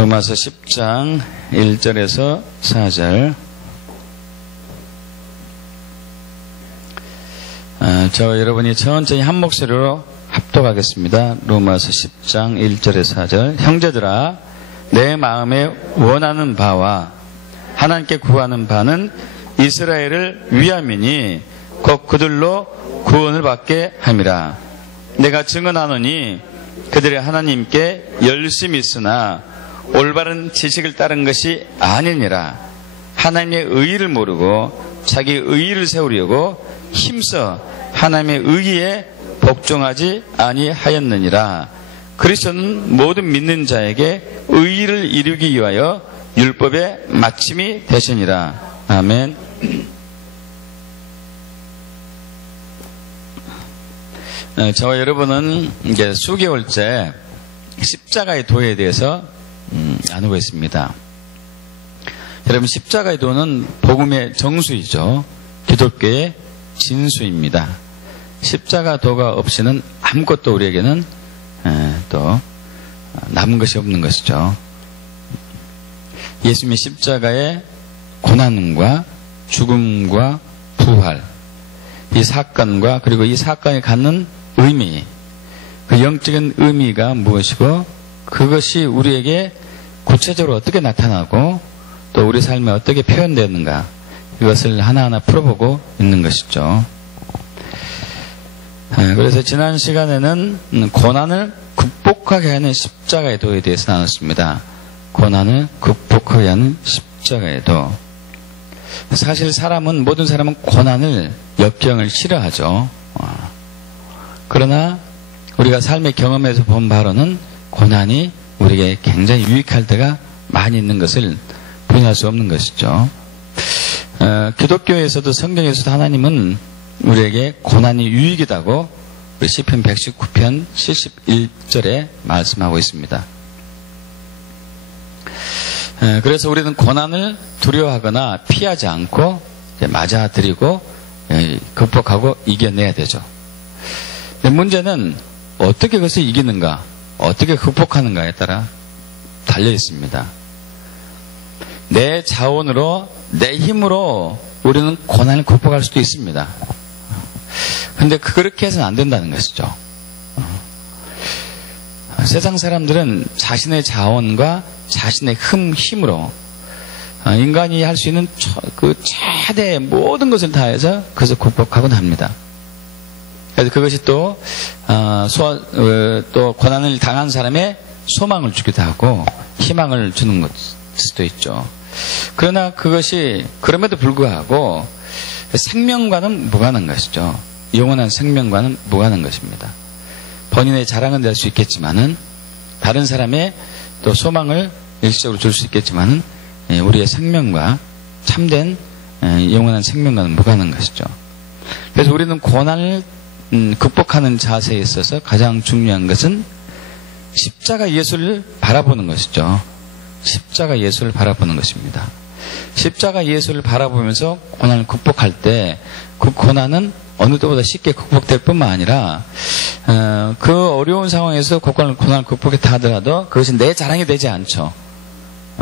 로마서 10장 1절에서 4절. 저 여러분이 천천히 한 목소리로 합독하겠습니다. 로마서 10장 1절에서 4절. 형제들아, 내 마음에 원하는 바와 하나님께 구하는 바는 이스라엘을 위함이니 곧 그들로 구원을 받게 함이라. 내가 증언하노니 그들이 하나님께 열심히 있으나 올바른 지식을 따른 것이 아니니라. 하나님의 의의를 모르고 자기 의의를 세우려고 힘써 하나님의 의의에 복종하지 아니하였느니라. 그리스도는 모든 믿는 자에게 의의를 이루기 위하여 율법의 마침이 되시니라. 아멘. 저와 여러분은 이제 수개월째 십자가의 도에 대해서 나누고 있습니다. 여러분, 십자가의 도는 복음의 정수이죠. 기독교의 진수입니다. 십자가 도가 없이는 아무것도 우리에게는 또 남은 것이 없는 것이죠. 예수님의 십자가의 고난과 죽음과 부활, 이 사건과 그리고 이 사건이 갖는 의미, 그 영적인 의미가 무엇이고 그것이 우리에게 구체적으로 어떻게 나타나고 또 우리 삶에 어떻게 표현되는가, 이것을 하나하나 풀어보고 있는 것이죠. 그래서 지난 시간에는 고난을 극복하게 하는 십자가의 도에 대해서 나눴습니다. 고난을 극복하게 하는 십자가의 도. 사실 모든 사람은 고난을, 역경을 싫어하죠. 그러나 우리가 삶의 경험에서 본 바로는 고난이 우리에게 굉장히 유익할 때가 많이 있는 것을 부인할 수 없는 것이죠. 기독교에서도 성경에서도 하나님은 우리에게 고난이 유익이다고 우리 시편 119편 71절에 말씀하고 있습니다. 그래서 우리는 고난을 두려워하거나 피하지 않고 맞아들이고 극복하고 이겨내야 되죠. 근데 문제는 어떻게 그것을 이기는가, 어떻게 극복하는가에 따라 달려 있습니다. 내 자원으로, 내 힘으로 우리는 고난을 극복할 수도 있습니다. 근데 그렇게 해서는 안 된다는 것이죠. 세상 사람들은 자신의 자원과 자신의 힘으로 인간이 할 수 있는 그 최대의 모든 것을 다해서 그것을 극복하곤 합니다. 그래서 그것이 또 고난을 당한 사람의 소망을 주기도 하고 희망을 주는 것 수도 있죠. 그러나 그것이 그럼에도 불구하고 생명과는 무관한 것이죠. 영원한 생명과는 무관한 것입니다. 본인의 자랑은 될 수 있겠지만은 다른 사람의 또 소망을 일시적으로 줄 수 있겠지만은 우리의 생명과 참된 영원한 생명과는 무관한 것이죠. 그래서 우리는 고난을 극복하는 자세에 있어서 가장 중요한 것은 십자가 예수를 바라보는 것이죠. 십자가 예수를 바라보는 것입니다. 십자가 예수를 바라보면서 고난을 극복할 때 그 고난은 어느 때보다 쉽게 극복될 뿐만 아니라 그 어려운 상황에서 고난을 극복했다 하더라도 그것이 내 자랑이 되지 않죠.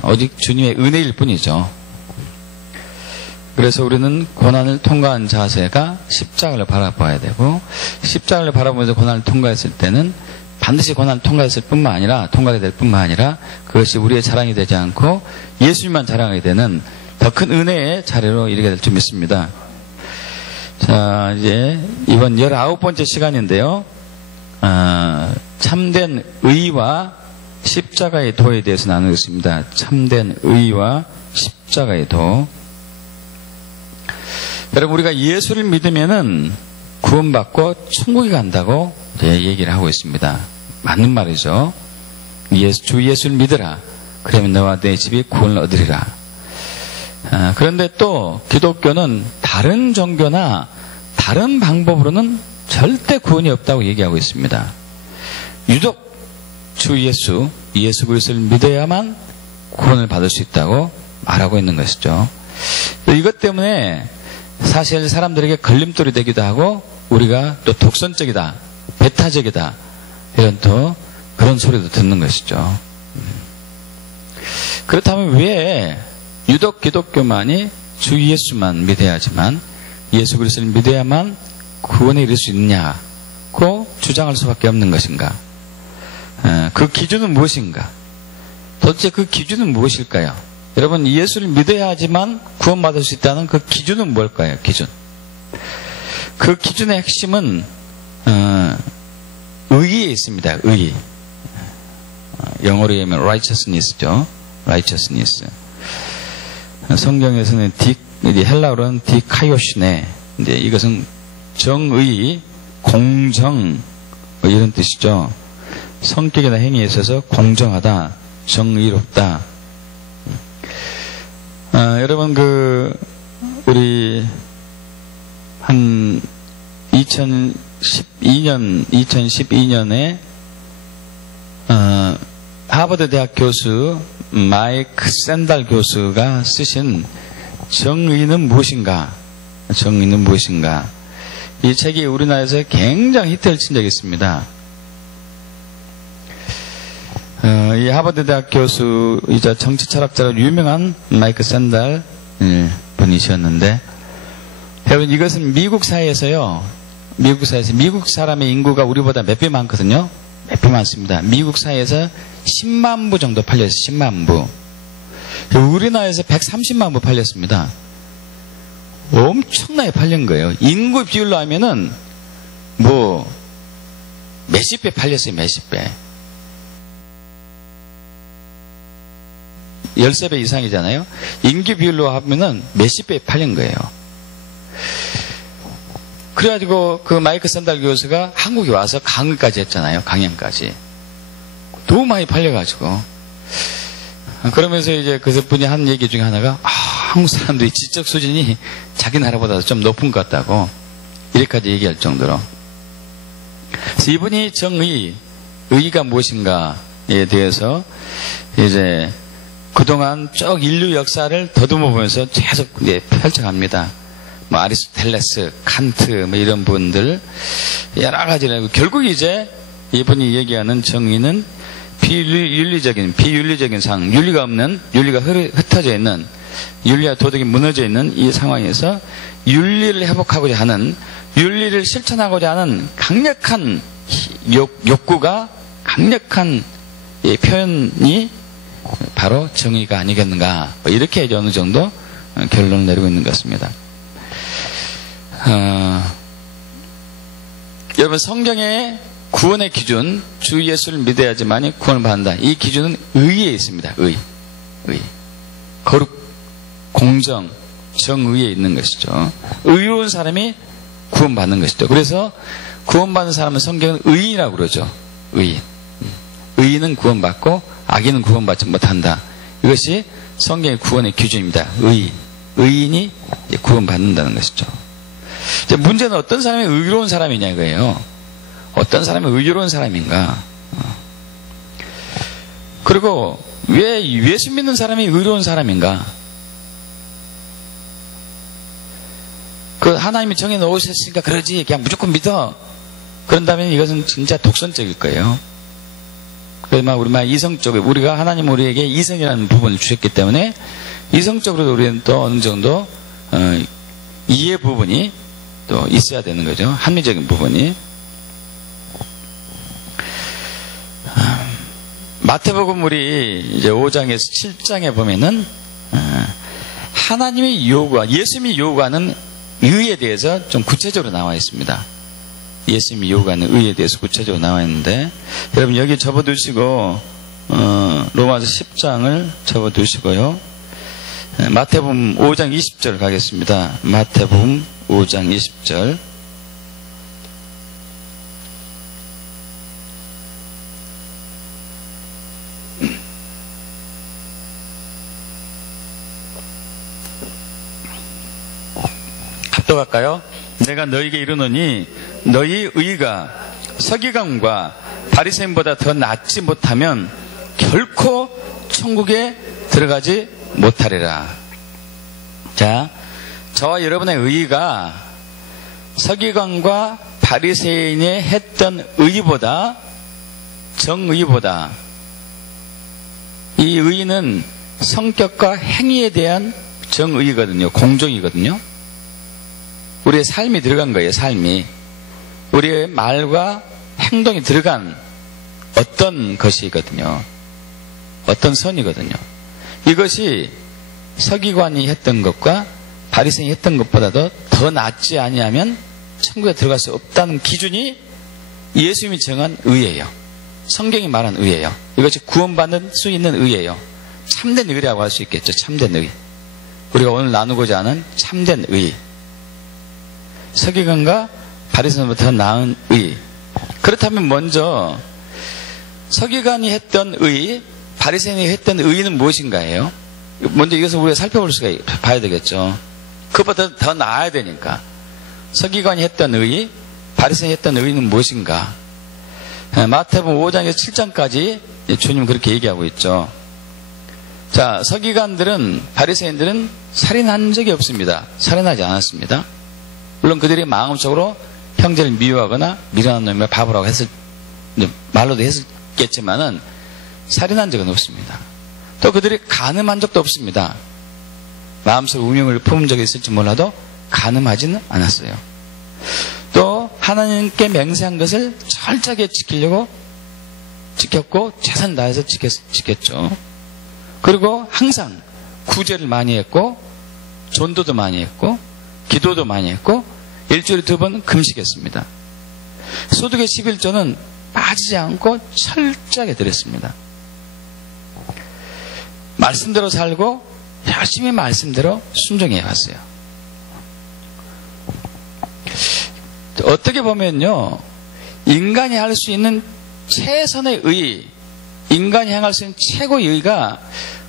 오직 주님의 은혜일 뿐이죠. 그래서 우리는 고난을 통과한 자세가 십자가를 바라봐야 되고, 십자가를 바라보면서 고난을 통과했을 때는 반드시 고난을 통과했을 뿐만 아니라, 통과하게 될 뿐만 아니라 그것이 우리의 자랑이 되지 않고 예수님만 자랑하게 되는 더 큰 은혜의 자리로 이르게 될 줄 믿습니다. 자, 이제 이번 19번째 시간인데요. 참된 의와 십자가의 도에 대해서 나누겠습니다. 참된 의와 십자가의 도. 여러분, 우리가 예수를 믿으면은 구원받고 천국에 간다고 얘기를 하고 있습니다. 맞는 말이죠. 주 예수를 믿으라. 그러면 너와 내 집이 구원을 얻으리라. 그런데 또 기독교는 다른 종교나 다른 방법으로는 절대 구원이 없다고 얘기하고 있습니다. 유독 주 예수 그리스도를 믿어야만 구원을 받을 수 있다고 말하고 있는 것이죠. 이것 때문에 사실 사람들에게 걸림돌이 되기도 하고 우리가 또 독선적이다, 배타적이다, 이런 또 그런 소리도 듣는 것이죠. 그렇다면 왜 유독 기독교만이 주 예수만 믿어야지만 예수 그리스도를 믿어야만 구원에 이를 수 있느냐고 주장할 수밖에 없는 것인가? 그 기준은 무엇인가? 도대체 그 기준은 무엇일까요? 여러분, 예수를 믿어야지만 구원받을 수 있다는 그 기준은 뭘까요? 기준. 그 기준의 핵심은 의에 있습니다. 의. 영어로 얘기하면 righteousness죠. righteousness. 성경에서는 헬라어로는 디카이오시네. 이제 이것은 정의, 공정 뭐 이런 뜻이죠. 성격이나 행위에 있어서 공정하다, 정의롭다. 여러분 우리 한 2012년에 하버드 대학 교수 마이크 샌달 교수가 쓰신 정의는 무엇인가? 정의는 무엇인가? 이 책이 우리나라에서 굉장히 히트를 친 적이 있습니다. 이 하버드 대학 교수이자 정치 철학자로 유명한 마이크 샌달 분이셨는데, 여러분, 이것은 미국 사회에서 미국 사람의 인구가 우리보다 몇 배 많거든요. 몇 배 많습니다. 미국 사회에서 10만 부 정도 팔렸어요. 10만 부. 우리나라에서 130만 부 팔렸습니다. 엄청나게 팔린 거예요. 인구 비율로 하면은 뭐 몇십 배 팔렸어요. 몇십 배. 13배 이상이잖아요. 인구 비율로 하면은 몇십 배 팔린 거예요. 그래가지고 그 마이크 샌달 교수가 한국에 와서 강의까지 했잖아요. 강연까지. 너무 많이 팔려가지고. 그러면서 이제 그분이 한 얘기 중에 하나가, 한국 사람들이 지적 수준이 자기 나라보다 좀 높은 것 같다고 이렇게까지 얘기할 정도로. 그래서 이분이 의의가 무엇인가에 대해서 이제 그동안 쭉 인류 역사를 더듬어 보면서 계속 이제 펼쳐갑니다. 뭐 아리스토텔레스, 칸트 뭐 이런 분들 여러 가지를. 결국 이제 이분이 얘기하는 정의는 비윤리적인 상, 윤리가 없는, 윤리가 흩어져 있는, 윤리와 도덕이 무너져 있는 이 상황에서 윤리를 회복하고자 하는, 윤리를 실천하고자 하는 강력한 욕구가, 강력한 표현이 바로 정의가 아니겠는가, 이렇게 이제 어느 정도 결론을 내리고 있는 것 같습니다. 여러분, 성경의 구원의 기준, 주 예수를 믿어야지만이 구원을 받는다. 이 기준은 의에 있습니다. 의. 거룩, 공정, 정의에 있는 것이죠. 의로운 사람이 구원받는 것이죠. 그래서 구원받는 사람은 성경은 의인이라고 그러죠. 의인. 의인은 구원받고 악인은 구원받지 못한다. 이것이 성경의 구원의 기준입니다. 의인이 구원받는다는 것이죠. 이제 문제는 어떤 사람이 의로운 사람이냐 이거예요. 어떤 사람이 의로운 사람인가? 그리고 왜 예수 믿는 사람이 의로운 사람인가? 그 하나님이 정해 놓으셨으니까 그러지, 그냥 무조건 믿어. 그런다면 이것은 진짜 독선적일 거예요. 그래서 우리만 이성적으로, 우리가 하나님 우리에게 이성이라는 부분을 주셨기 때문에 이성적으로 우리는 또 어느 정도 이해 부분이 또 있어야 되는 거죠. 합리적인 부분이. 마태복음 우리 이제 5장에서 7장에 보면은 하나님이 예수님이 요구하는 의에 대해서 좀 구체적으로 나와 있습니다. 예수님이 요구하는 의에 대해서 구체적으로 나와 있는데, 여러분 여기 접어두시고 로마서 10장을 접어두시고요. 마태복음 5장 20절 가겠습니다. 마태복음 5장 20절. 합독할까요? 내가 너희에게 이르노니 너희 의가 서기관과 바리새인보다 더 낫지 못하면 결코 천국에 들어가지 못하리라. 자, 저와 여러분의 의가 서기관과 바리새인이 했던 의보다, 정의보다, 이 의는 성격과 행위에 대한 정의거든요. 공정이거든요. 우리의 삶이 들어간 거예요. 삶이. 우리의 말과 행동이 들어간 어떤 것이거든요. 어떤 선이거든요. 이것이 서기관이 했던 것과 바리새인이 했던 것보다도 더 낫지 아니하면 천국에 들어갈 수 없다는 기준이 예수님이 정한 의예요. 성경이 말한 의예요. 이것이 구원받는 수 있는 의예요. 참된 의라고 할 수 있겠죠. 참된 의. 우리가 오늘 나누고자 하는 참된 의. 서기관과 바리새인보다 더 나은 의. 그렇다면 먼저 서기관이 했던 의, 바리새인이 했던 의는 무엇인가예요? 먼저 이것을 우리가 살펴볼 수가 봐야 되겠죠. 그것보다 더 나아야 되니까. 서기관이 했던 의, 바리새인이 했던 의는 무엇인가? 마태복음 5장에서 7장까지 주님 그렇게 얘기하고 있죠. 자, 서기관들은, 바리새인들은 살인한 적이 없습니다. 살인하지 않았습니다. 물론 그들이 마음속으로 형제를 미워하거나 미련한 놈이라 바보라고 말로도 했겠지만은 살인한 적은 없습니다. 또 그들이 간음한 적도 없습니다. 마음속 우명을 품은 적이 있을지 몰라도 간음하지는 않았어요. 또 하나님께 맹세한 것을 철저하게 지켰고 최선 다해서 지켰죠. 그리고 항상 구제를 많이 했고 전도도 많이 했고 기도도 많이 했고 일주일에 2번 금식했습니다. 소득의 11조는 빠지지 않고 철저하게 드렸습니다. 말씀대로 살고 열심히 말씀대로 순종해 왔어요. 어떻게 보면요, 인간이 할 수 있는 최선의 의, 인간이 행할 수 있는 최고의 의가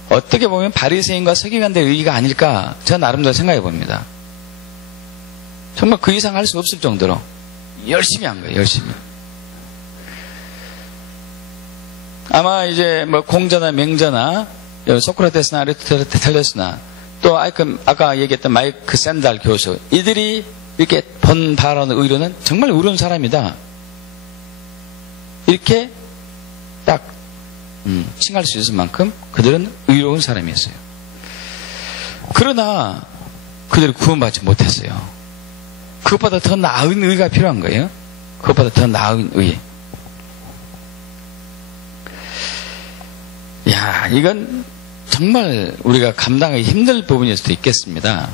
어떻게 보면 바리새인과 서기관들의 의가 아닐까 저는 나름대로 생각해 봅니다. 정말 그 이상 할 수 없을 정도로 열심히 한 거예요. 열심히. 아마 이제 뭐 공자나 맹자나 소크라테스나 아리스토텔레스나 또 아까 얘기했던 마이크 샌달 교수, 이들이 이렇게 본 바라는 의로는 정말 의로운 사람이다, 이렇게 딱 칭할 수 있을 만큼 그들은 의로운 사람이었어요. 그러나 그들이 구원받지 못했어요. 그것보다 더 나은 의가 필요한 거예요. 그것보다 더 나은 의. 야, 이건 정말 우리가 감당하기 힘들 부분일 수도 있겠습니다.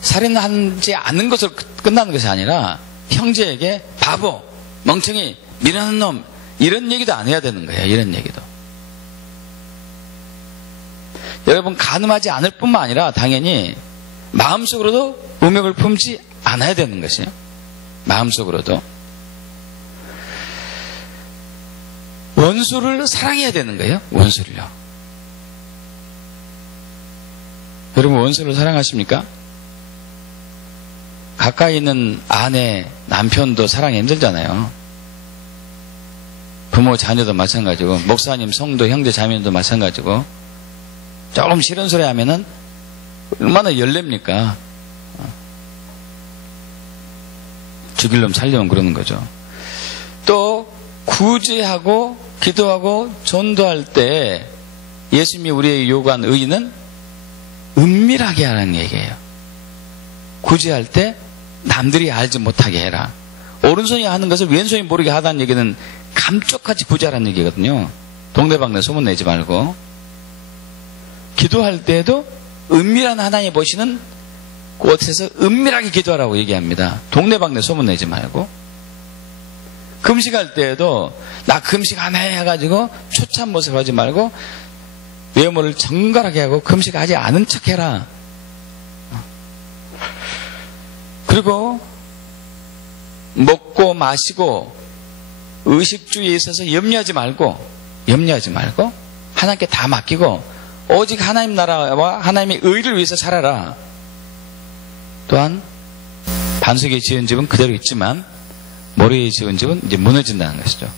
살인하지 않은 것으로 끝나는 것이 아니라 형제에게 바보, 멍청이, 미련한 놈, 이런 얘기도 안 해야 되는 거예요. 이런 얘기도. 여러분, 간음하지 않을 뿐만 아니라 당연히 마음속으로도 음욕을 품지 않아야 되는 것이에요. 마음속으로도. 원수를 사랑해야 되는 거예요. 원수를요. 여러분, 원수를 사랑하십니까? 가까이 있는 아내, 남편도 사랑이 힘들잖아요. 부모, 자녀도 마찬가지고, 목사님, 성도, 형제, 자매도 마찬가지고, 조금 싫은 소리 하면은 얼마나 열렙니까? 죽일 놈 살려면 그러는 거죠. 또 구제하고 기도하고 전도할 때 예수님이 우리에게 요구한 의의는 은밀하게 하라는 얘기예요. 구제할 때 남들이 알지 못하게 해라. 오른손이 하는 것을 왼손이 모르게 하다는 얘기는 감쪽같이 구제하라는 얘기거든요. 동네방네 소문내지 말고. 기도할 때에도 은밀한 하나님 보시는 곳에서 은밀하게 기도하라고 얘기합니다. 동네방네 소문내지 말고. 금식할 때에도 나 금식 안 해 해가지고 초췌한 모습 하지 말고 외모를 정갈하게 하고 금식하지 않은 척 해라. 그리고 먹고 마시고 의식주의에 있어서 염려하지 말고 하나님께 다 맡기고 오직 하나님 나라와 하나님의 의를 위해서 살아라. 또한 반석에 지은 집은 그대로 있지만 모래에 지은 집은 이제 무너진다는 것이죠.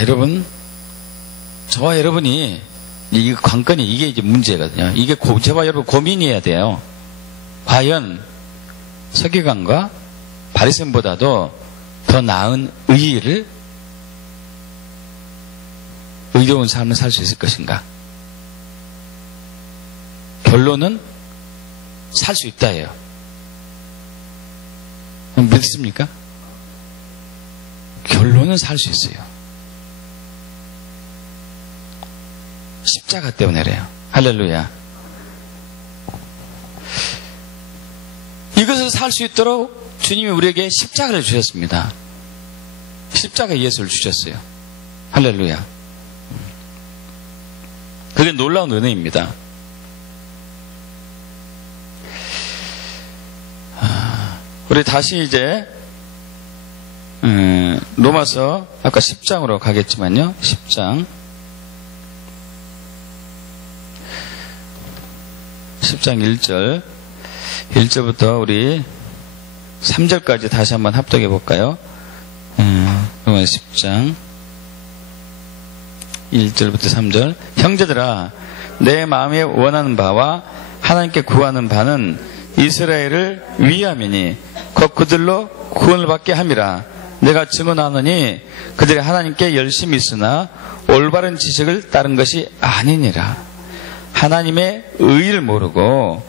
여러분, 저와 여러분이 이 관건이 이게 이제 문제거든요. 이게 저와 여러분 고민해야 돼요. 과연 서기관과 바리새인보다도 더 나은 의의를 의로운 삶을 살 수 있을 것인가? 결론은 살 수 있다예요. 믿습니까? 결론은 살 수 있어요. 십자가 때문에래요. 할렐루야. 이것을 살 수 있도록 주님이 우리에게 십자가를 주셨습니다. 십자가 예수를 주셨어요. 할렐루야. 그게 놀라운 은혜입니다. 우리 다시 이제 로마서 아까 10장으로 가겠지만요. 10장 1절 1절부터 우리 3절까지 다시 한번 합독해 볼까요? 로마 10장 1절부터 3절. 형제들아, 내 마음에 원하는 바와 하나님께 구하는 바는 이스라엘을 위함이니 곧 그들로 구원을 받게 함이라. 내가 증언하노니 그들이 하나님께 열심히 있으나 올바른 지식을 따른 것이 아니니라. 하나님의 의를 모르고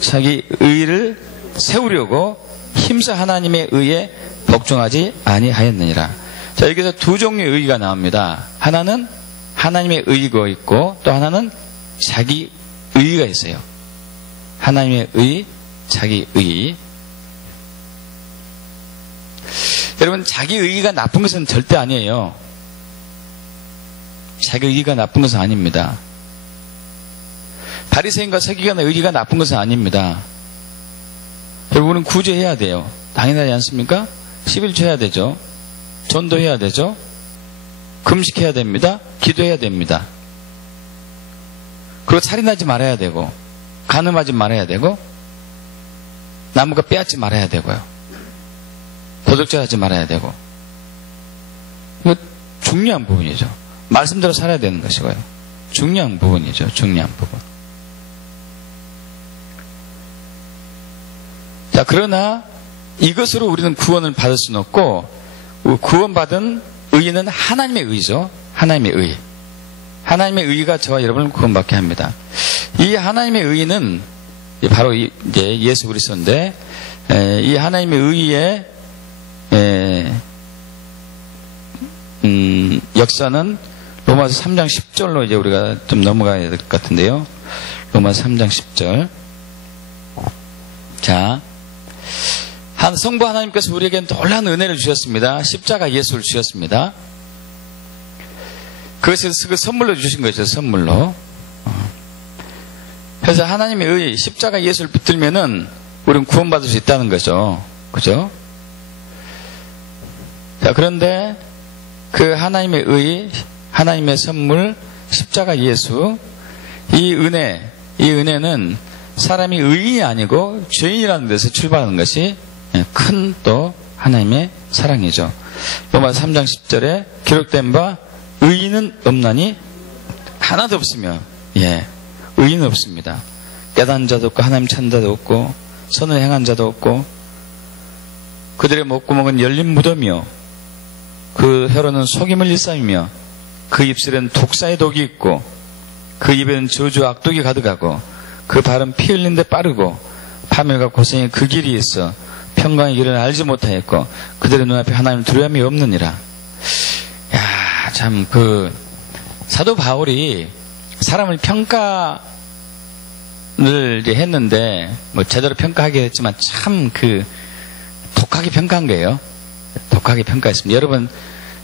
자기 의를 세우려고 힘써 하나님의 의에 복종하지 아니하였느니라. 자, 여기서 두 종류의 의가 나옵니다. 하나는 하나님의 의가 있고 또 하나는 자기 의가 있어요. 하나님의 의, 자기 의. 여러분, 자기 의가 나쁜 것은 절대 아니에요. 자기 의가 나쁜 것은 아닙니다. 바리새인과 서기관의 의가 나쁜 것은 아닙니다. 여러분은 구제해야 돼요. 당연하지 않습니까? 11조 해야 되죠. 전도해야 되죠. 금식해야 됩니다. 기도해야 됩니다. 그리고 살인하지 말아야 되고 간음하지 말아야 되고 남과 빼앗지 말아야 되고요. 도둑질하지 말아야 되고. 이거 중요한 부분이죠. 말씀대로 살아야 되는 것이고요. 중요한 부분이죠. 중요한 부분. 자, 그러나 이것으로 우리는 구원을 받을 수는 없고, 구원받은 의는 하나님의 의죠. 하나님의 의. 하나님의 의가 저와 여러분을 구원받게 합니다. 이 하나님의 의는 바로 이제 예수 그리스도인데, 이 하나님의 의의 역사는 로마서 3장 10절로 이제 우리가 좀 넘어가야 될 것 같은데요. 로마서 3장 10절. 자, 한 성부 하나님께서 우리에게 놀라운 은혜를 주셨습니다. 십자가 예수를 주셨습니다. 그것을 그 선물로 주신 거죠. 선물로. 그래서 하나님의 의 십자가 예수를 붙들면은 우리는 구원받을 수 있다는 거죠. 그죠? 자, 그런데 그 하나님의 의, 하나님의 선물, 십자가 예수, 이 은혜는 사람이 의인이 아니고 죄인이라는 데서 출발하는 것이 큰 또 하나님의 사랑이죠. 로마서 3장 10절에 기록된 바 의인은 없나니 하나도 없으며, 의인은 없습니다. 깨닫는 자도 없고 하나님 찾는 자도 없고 선을 행한 자도 없고 그들의 목구멍은 열린 무덤이요 그 혀로는 속임을 일삼이며 그 입술에는 독사의 독이 있고 그 입에는 저주와 악독이 가득하고 그 발은 피 흘린 데 빠르고 파멸과 고생의 그 길이 있어 평강의 길을 알지 못하였고 그들의 눈앞에 하나님 두려움이 없느니라. 야, 참 그 사도 바울이 사람을 평가를 했는데 뭐 제대로 평가하게 했지만 참 그 독하게 평가한 거예요. 독하게 평가했습니다. 여러분,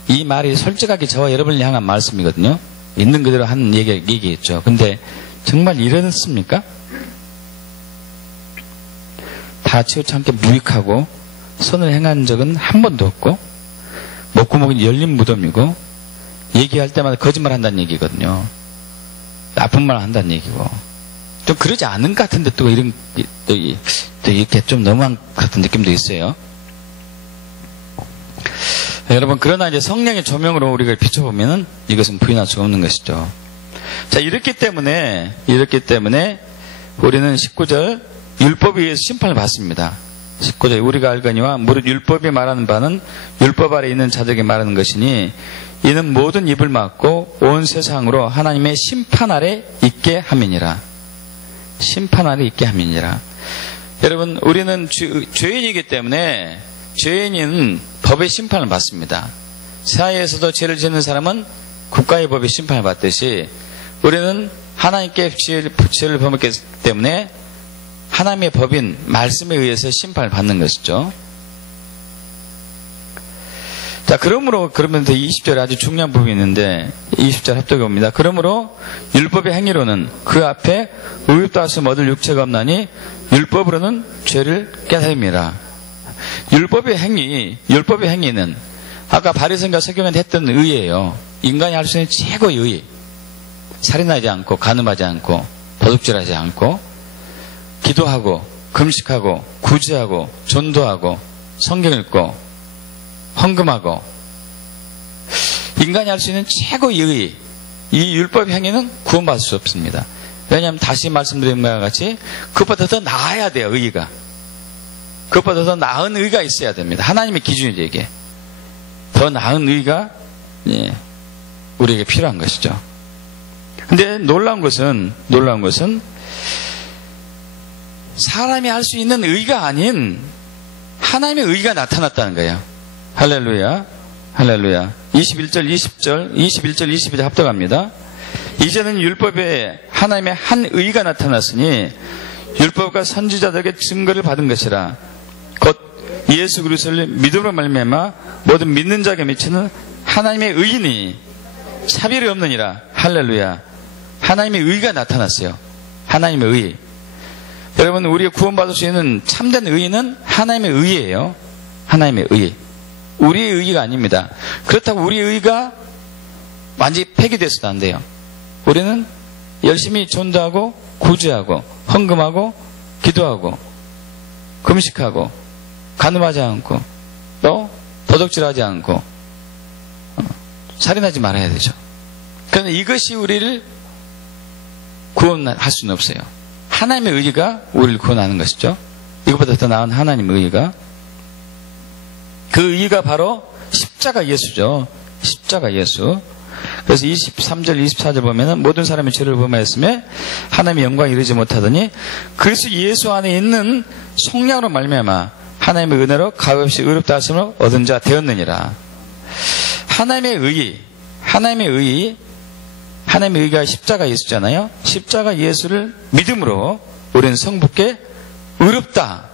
이 말이 솔직하게 저와 여러분을 향한 말씀이거든요. 있는 그대로 하는 얘기겠죠. 근데 정말 이렇습니까? 다 치우치않게 무익하고 선을 행한 적은 한 번도 없고 목구멍이 열린 무덤이고 얘기할 때마다 거짓말 한다는 얘기거든요. 나쁜 말 한다는 얘기고 좀 그러지 않은 것 같은데 또 이런 또 이렇게 좀 너무한 것 같은 느낌도 있어요. 여러분, 그러나 이제 성령의 조명으로 우리가 비춰보면은 이것은 부인할 수가 없는 것이죠. 자, 이렇기 때문에 우리는 19절 율법에 의해서 심판을 받습니다. 19절 우리가 알거니와 무릇 율법이 말하는 바는 율법 아래 있는 자들에게 말하는 것이니 이는 모든 입을 막고 온 세상으로 하나님의 심판 아래 있게 함이니라. 심판 아래 있게 함이니라. 여러분, 우리는 죄인이기 때문에 죄인은 법의 심판을 받습니다. 사회에서도 죄를 짓는 사람은 국가의 법의 심판을 받듯이 우리는 하나님께 죄를 범했기 때문에 하나님의 법인 말씀에 의해서 심판을 받는 것이죠. 자, 그러면 20절에 아주 중요한 부분이 있는데 20절 합독해 봅니다. 그러므로 율법의 행위로는 그 앞에 의롭다 하심을 얻을 육체가 없나니 율법으로는 죄를 깨달음이라. 율법의 행위는 아까 바리새인과 서기관이 했던 의예요. 인간이 할 수 있는 최고의 의. 살인하지 않고 간음하지 않고 도둑질하지 않고 기도하고 금식하고 구제하고 전도하고 성경 읽고 헌금하고 인간이 할 수 있는 최고의 의. 이 율법 행위는 구원받을 수 없습니다. 왜냐하면 다시 말씀드린 것과 같이 그것보다 더 나아야 돼요. 의의가. 그것보다 더 나은 의가 있어야 됩니다. 하나님의 기준이죠. 이게 더 나은 의가 우리에게 필요한 것이죠. 근데 놀라운 것은 사람이 할 수 있는 의가 아닌 하나님의 의가 나타났다는 거예요. 할렐루야, 할렐루야. 21절 22절 합독합니다. 이제는 율법에 하나님의 한 의가 나타났으니 율법과 선지자들에게 증거를 받은 것이라. 곧 예수 그리스도를 믿음으로 말미암아 모든 믿는 자에게 미치는 하나님의 의인이 차별이 없느니라. 할렐루야. 하나님의 의가 나타났어요. 하나님의 의. 여러분, 우리가 구원받을 수 있는 참된 의는 하나님의 의예요. 하나님의 의. 우리의 의가 아닙니다. 그렇다고 우리의 의가 완전히 폐기돼서도 안 돼요. 우리는 열심히 전도하고 구제하고 헌금하고 기도하고 금식하고 간음하지 않고 또 도둑질하지 않고 살인하지 말아야 되죠. 그런데 이것이 우리를 구원할 수는 없어요. 하나님의 의가 우리를 구원하는 것이죠. 이것보다 더 나은 하나님의 의가. 그 의가 바로 십자가 예수죠. 십자가 예수. 그래서 23절 24절 보면은 모든 사람이 죄를 범하였으며 하나님의 영광에 이르지 못하더니 그리스도 예수 안에 있는 속량으로 말미암아 하나님의 은혜로 값없이 의롭다 하심을 얻은 자 되었느니라. 하나님의 의가 십자가 예수잖아요. 십자가 예수를 믿음으로 우리는 성부께 의롭다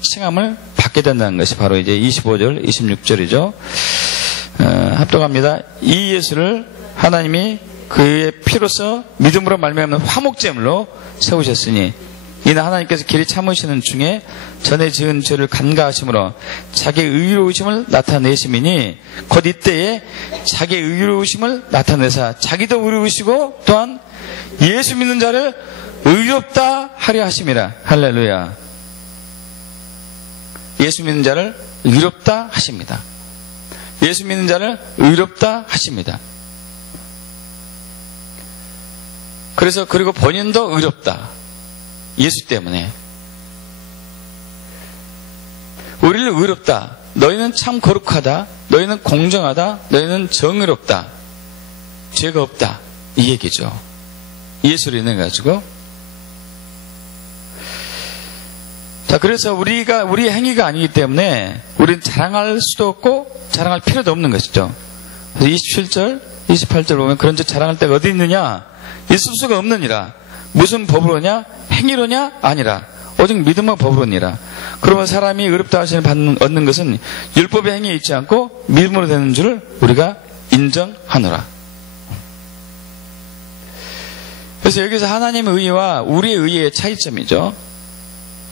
칭함을 받게 된다는 것이 바로 이제 25절 26절이죠. 합독합니다. 이 예수를 하나님이 그의 피로서 믿음으로 말미암는 화목제물로 세우셨으니 이는 하나님께서 길이 참으시는 중에 전에 지은 죄를 간과하심으로 자기의 의로우심을 나타내심이니 곧 이때에 자기의 의로우심을 나타내사 자기도 의로우시고 또한 예수 믿는 자를 의롭다 하려 하심이라. 할렐루야. 예수 믿는 자를 의롭다 하십니다. 예수 믿는 자를 의롭다 하십니다. 그리고 본인도 의롭다. 예수 때문에. 우리를 의롭다. 너희는 참 거룩하다. 너희는 공정하다. 너희는 정의롭다. 죄가 없다. 이 얘기죠. 예수를 인해 가지고. 자, 그래서 우리의 행위가 아니기 때문에 우리는 자랑할 수도 없고 자랑할 필요도 없는 것이죠. 그래서 27절, 28절 보면 그런즉 자랑할 데가 어디 있느냐? 있을 수가 없느니라. 무슨 법으로냐? 행위로냐? 아니라 오직 믿음과 법으로니라. 그러면 사람이 의롭다 하심을 얻는 것은 율법의 행위에 있지 않고 믿음으로 되는 줄을 우리가 인정하노라. 그래서 여기서 하나님의 의와 우리의 의의 차이점이죠.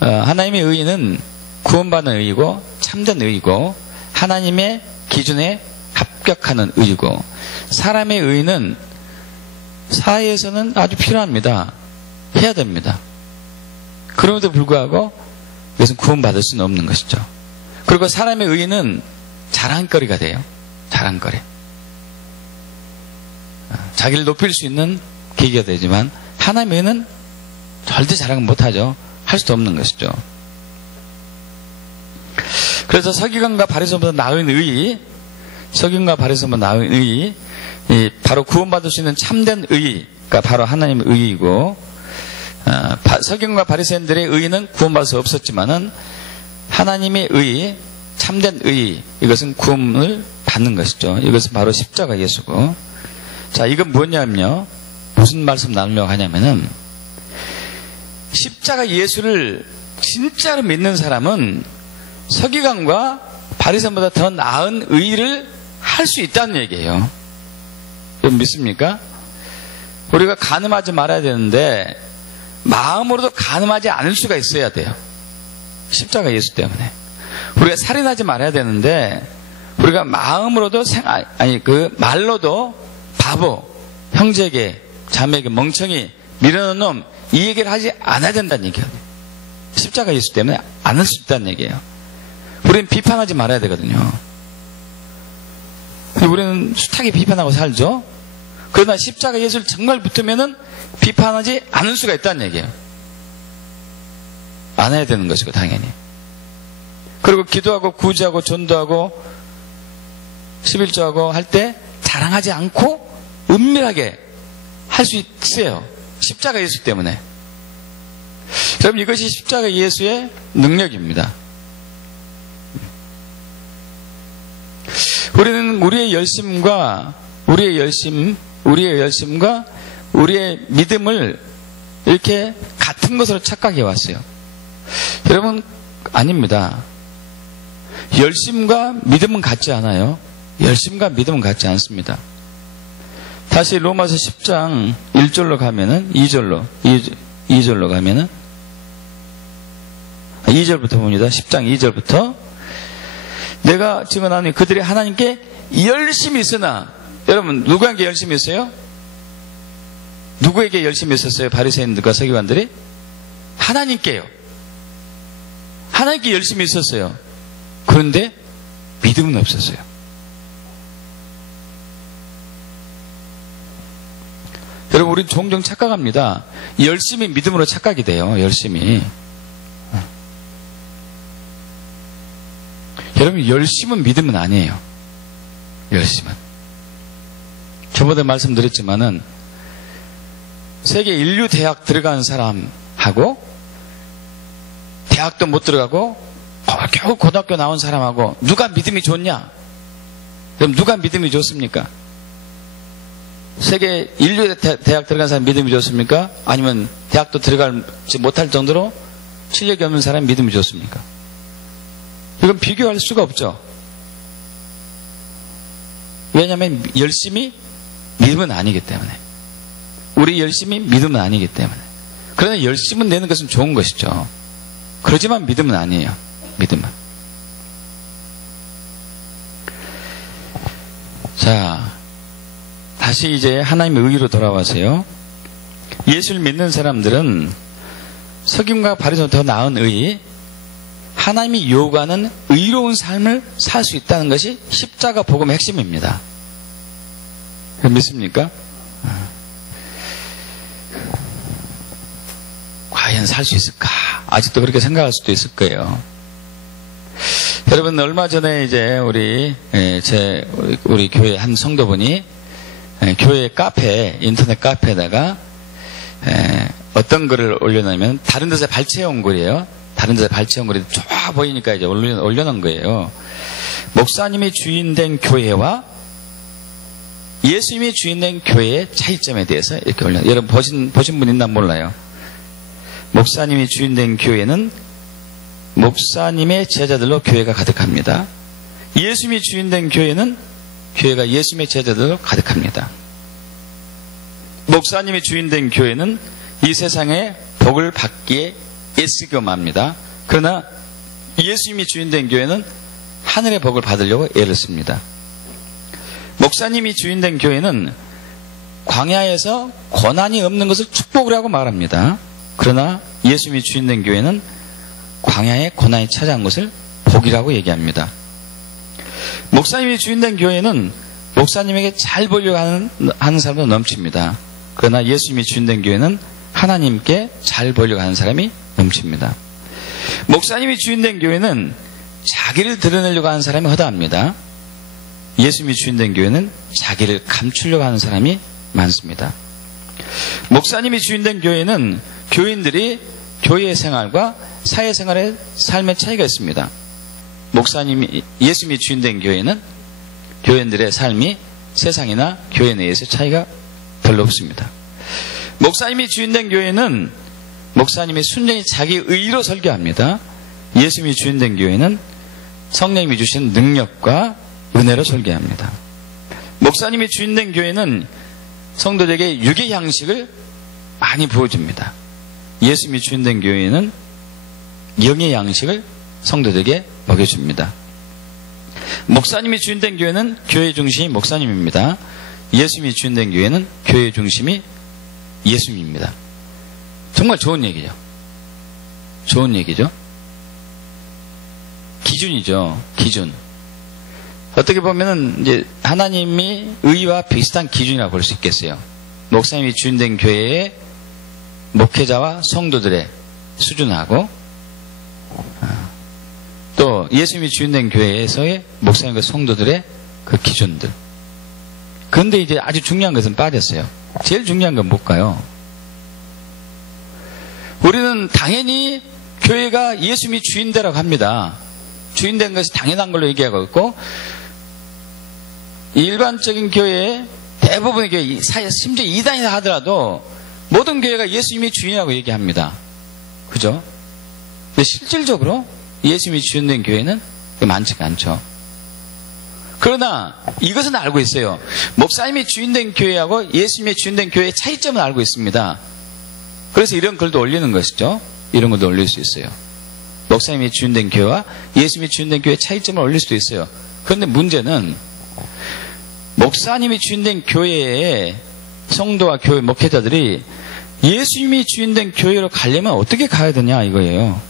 하나님의 의는 구원받는 의이고 참된 의이고 하나님의 기준에 합격하는 의이고 사람의 의는 사회에서는 아주 필요합니다. 해야 됩니다. 그럼에도 불구하고 이것은 구원받을 수는 없는 것이죠. 그리고 사람의 의는 자랑거리가 돼요. 자랑거리. 자기를 높일 수 있는 계기가 되지만 하나님의 의는 절대 자랑은 못하죠. 할 수도 없는 것이죠. 그래서 서기관과 바리새인보다 나은 의, 서기관과 바리새인보다 나은 의, 바로 구원받을 수 있는 참된 의가 바로 하나님의 의이고, 서기관과 바리새인들의 의는 구원받을 수 없었지만은 하나님의 의, 참된 의, 이것은 구원을 받는 것이죠. 이것은 바로 십자가 예수고. 자, 이건 뭐냐면요. 무슨 말씀 나누려고 하냐면은, 십자가 예수를 진짜로 믿는 사람은 서기관과 바리새인보다 더 나은 의를 할 수 있다는 얘기예요. 여러분 믿습니까? 우리가 간음하지 말아야 되는데 마음으로도 간음하지 않을 수가 있어야 돼요. 십자가 예수 때문에. 우리가 살인하지 말아야 되는데 우리가 마음으로도 말로도 바보, 형제에게, 자매에게 멍청이, 미련한 놈, 이 얘기를 하지 않아야 된다는 얘기예요. 십자가 예수 때문에 안 할 수 있다는 얘기예요. 우리는 비판하지 말아야 되거든요. 우리는 숱하게 비판하고 살죠. 그러나 십자가 예수를 정말 붙으면은 비판하지 않을 수가 있다는 얘기예요. 안 해야 되는 것이고 당연히. 그리고 기도하고 구제하고 전도하고 11조하고 할 때 자랑하지 않고 은밀하게 할 수 있어요. 십자가 예수 때문에. 여러분 이것이 십자가 예수의 능력입니다. 우리는 우리의 열심과 우리의 믿음을 이렇게 같은 것으로 착각해 왔어요. 여러분 아닙니다. 열심과 믿음은 같지 않아요. 열심과 믿음은 같지 않습니다. 다시 로마서 10장 1절로 가면은 2절로 가면은 2절부터 봅니다. 10장 2절부터 내가 지금 나누니 그들이 하나님께 열심히 있으나 여러분 누구에게 열심히 있어요? 누구에게 열심히 있었어요? 바리새인들과 서기관들이? 하나님께요. 하나님께 열심히 있었어요. 그런데 믿음은 없었어요. 여러분 우리 종종 착각합니다. 열심히 믿음으로 착각이 돼요. 열심히. 여러분 열심은 믿음은 아니에요. 열심은. 저번에 말씀드렸지만은 세계 인류 대학 들어간 사람하고 대학도 못 들어가고 겨우 고등학교 나온 사람하고 누가 믿음이 좋냐? 그럼 누가 믿음이 좋습니까? 세계 인류 대학 들어간 사람 믿음이 좋습니까? 아니면 대학도 들어가지 못할 정도로 실력이 없는 사람 믿음이 좋습니까? 이건 비교할 수가 없죠. 왜냐하면 열심히 믿음은 아니기 때문에. 우리 열심히 믿음은 아니기 때문에. 그러나 열심은 내는 것은 좋은 것이죠. 그러지만 믿음은 아니에요. 믿음은. 자, 다시 이제 하나님의 의로 돌아와서요. 예수를 믿는 사람들은 서기관과 바리새인보다 더 나은 의, 하나님이 요구하는 의로운 삶을 살 수 있다는 것이 십자가 복음의 핵심입니다. 믿습니까? 과연 살 수 있을까? 아직도 그렇게 생각할 수도 있을 거예요. 여러분 얼마 전에 이제 우리 교회 한 성도분이 교회 카페, 인터넷 카페에다가 어떤 글을 올려놓으면 다른 데서 발췌해온 글이에요. 다른 데서 발췌한 글이 좋아 보이니까 이제 올려놓은 거예요. 목사님이 주인된 교회와 예수님이 주인된 교회의 차이점에 대해서 이렇게 올려놓은. 여러분 보신 분 있나 몰라요. 목사님이 주인된 교회는 목사님의 제자들로 교회가 가득합니다. 예수님이 주인된 교회는 교회가 예수님의 제자들로 가득합니다. 목사님이 주인된 교회는 이 세상에 복을 받기에 애쓰기만 합니다. 그러나 예수님이 주인된 교회는 하늘의 복을 받으려고 애를 씁니다. 목사님이 주인된 교회는 광야에서 고난이 없는 것을 축복이라고 말합니다. 그러나 예수님이 주인된 교회는 광야에 고난이 찾아온 것을 복이라고 얘기합니다. 목사님이 주인된 교회는 목사님에게 잘 보려고 하는 사람도 넘칩니다. 그러나 예수님이 주인된 교회는 하나님께 잘 보려고 하는 사람이 넘칩니다. 목사님이 주인된 교회는 자기를 드러내려고 하는 사람이 허다합니다. 예수님이 주인된 교회는 자기를 감추려고 하는 사람이 많습니다. 목사님이 주인된 교회는 교인들이 교회 생활과 사회생활의 삶의 차이가 있습니다. 예수님이 주인된 교회는 교인들의 삶이 세상이나 교회 내에서 차이가 별로 없습니다. 목사님이 주인된 교회는 목사님이 순전히 자기 의로 설교합니다. 예수님이 주인된 교회는 성령님이 주신 능력과 은혜로 설교합니다. 목사님이 주인된 교회는 성도들에게 육의 양식을 많이 부어줍니다. 예수님이 주인된 교회는 영의 양식을 성도들에게 먹여줍니다. 목사님이 주인된 교회는 교회 중심이 목사님입니다. 예수님이 주인된 교회는 교회 중심이 예수님입니다. 정말 좋은 얘기죠. 좋은 얘기죠. 기준이죠. 기준. 어떻게 보면은 이제 하나님이 의와 비슷한 기준이라고 볼 수 있겠어요. 목사님이 주인된 교회의 목회자와 성도들의 수준하고 또 예수님이 주인된 교회에서의 목사님과 성도들의 그 기준들. 그런데 이제 아주 중요한 것은 빠졌어요. 제일 중요한 건 뭘까요? 우리는 당연히 교회가 예수님이 주인되라고 합니다. 주인된 것이 당연한 걸로 얘기하고 있고, 일반적인 교회, 대부분의 교회, 심지어 이단이라 하더라도 모든 교회가 예수님이 주인이라고 얘기합니다. 그죠? 근데 실질적으로 예수님이 주인된 교회는 많지가 않죠. 그러나 이것은 알고 있어요. 목사님이 주인된 교회하고 예수님이 주인된 교회의 차이점을 알고 있습니다. 그래서 이런 글도 올리는 것이죠. 이런 것도 올릴 수 있어요. 목사님이 주인된 교회와 예수님이 주인된 교회의 차이점을 올릴 수도 있어요. 그런데 문제는 목사님이 주인된 교회의 성도와 교회 목회자들이 예수님이 주인된 교회로 가려면 어떻게 가야 되냐 이거예요.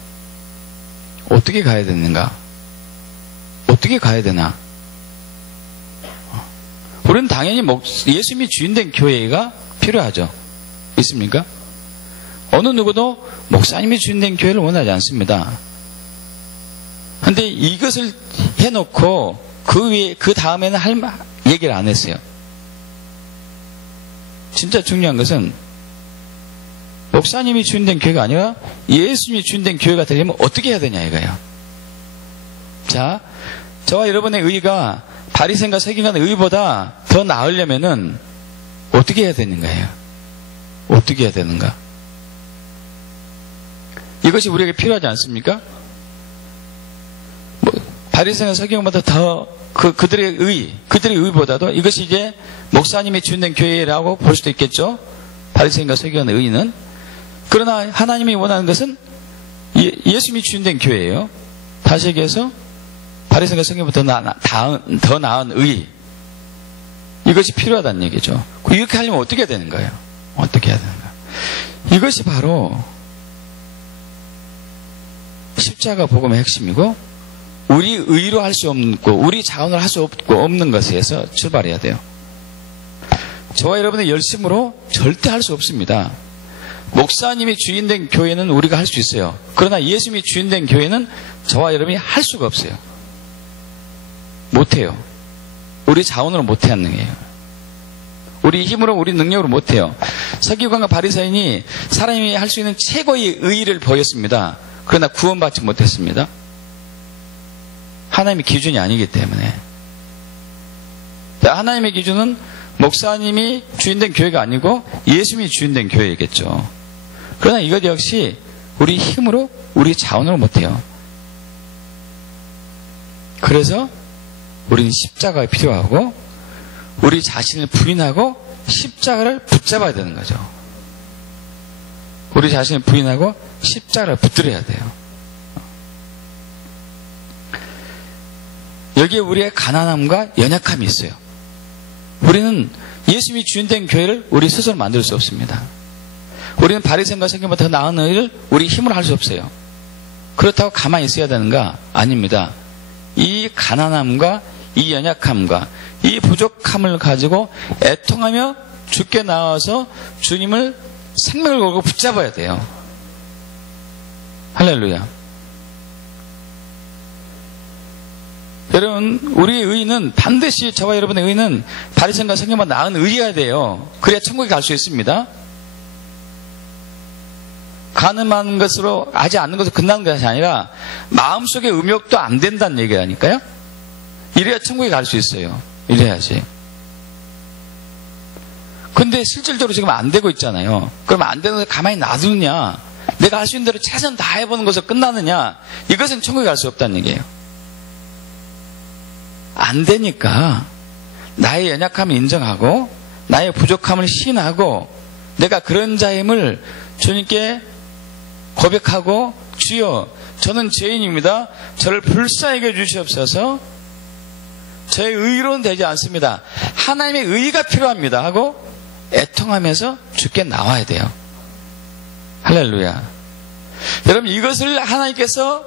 어떻게 가야 되는가? 어떻게 가야 되나? 우리는 당연히 예수님이 주인된 교회가 필요하죠. 있습니까? 어느 누구도 목사님이 주인된 교회를 원하지 않습니다. 그런데 이것을 해놓고 그 다음에는 얘기를 안 했어요. 진짜 중요한 것은 목사님이 주인된 교회가 아니라 예수님이 주인된 교회가 되려면 어떻게 해야 되냐 이거예요. 자, 저와 여러분의 의가 바리새인과 서기관의 의보다 더 나으려면은 어떻게 해야 되는 거예요? 어떻게 해야 되는가? 이것이 우리에게 필요하지 않습니까? 바리새인과 서기관보다 더 그들의 의보다도 이것이 이제 목사님이 주인된 교회라고 볼 수도 있겠죠. 바리새인과 서기관의 의는. 그러나 하나님이 원하는 것은 예수님이 주인된 교회예요. 다시 얘기해서 바리새인과 서기관보다 더 나은 의, 이것이 필요하다는 얘기죠. 이렇게 하려면 어떻게 해야 되는 거예요? 어떻게 해야 되는가? 이것이 바로 십자가 복음의 핵심이고, 우리 의로 할 수 없고 우리 자원으로 할 수 없는 것에서 출발해야 돼요. 저와 여러분의 열심으로 절대 할 수 없습니다. 목사님이 주인된 교회는 우리가 할 수 있어요. 그러나 예수님이 주인된 교회는 저와 여러분이 할 수가 없어요. 못해요. 우리 자원으로 못하는 거예요. 우리 힘으로, 우리 능력으로 못해요. 서기관과 바리새인이 사람이 할 수 있는 최고의 의의를 보였습니다. 그러나 구원받지 못했습니다. 하나님의 기준이 아니기 때문에. 하나님의 기준은 목사님이 주인된 교회가 아니고 예수님이 주인된 교회이겠죠. 그러나 이것 역시 우리 힘으로, 우리 자원으로 못해요. 그래서 우리는 십자가가 필요하고 우리 자신을 부인하고 십자가를 붙잡아야 되는 거죠. 우리 자신을 부인하고 십자가를 붙들어야 돼요. 여기에 우리의 가난함과 연약함이 있어요. 우리는 예수님이 주인된 교회를 우리 스스로 만들 수 없습니다. 우리는 바리새인과 서기관보다 더 나은 의를 우리 힘으로 할 수 없어요. 그렇다고 가만히 있어야 되는가? 아닙니다. 이 가난함과 이 연약함과 이 부족함을 가지고 애통하며 주께 나와서 주님을 생명을 걸고 붙잡아야 돼요. 할렐루야. 여러분, 우리의 의는 반드시 저와 여러분의 의는 바리새인과 성경보다 나은 의여야 돼요. 그래야 천국에 갈 수 있습니다. 가늠한 것으로 하지 않는 것으로 끝나는 것이 아니라 마음속의 음욕도 안 된다는 얘기라니까요. 이래야 천국에 갈 수 있어요. 이래야지. 근데 실질적으로 지금 안 되고 있잖아요. 그럼 안 되는 거 가만히 놔두느냐, 내가 할 수 있는 대로 최선 다해보는 것으로 끝나느냐, 이것은 천국에 갈 수 없다는 얘기예요. 안 되니까 나의 연약함을 인정하고 나의 부족함을 시인하고 내가 그런 자임을 주님께 고백하고, 주여 저는 죄인입니다. 저를 불쌍히 여주시옵소서. 저의 의로는 되지 않습니다. 하나님의 의가 필요합니다 하고 애통하면서 주께 나와야 돼요. 할렐루야. 여러분, 이것을 하나님께서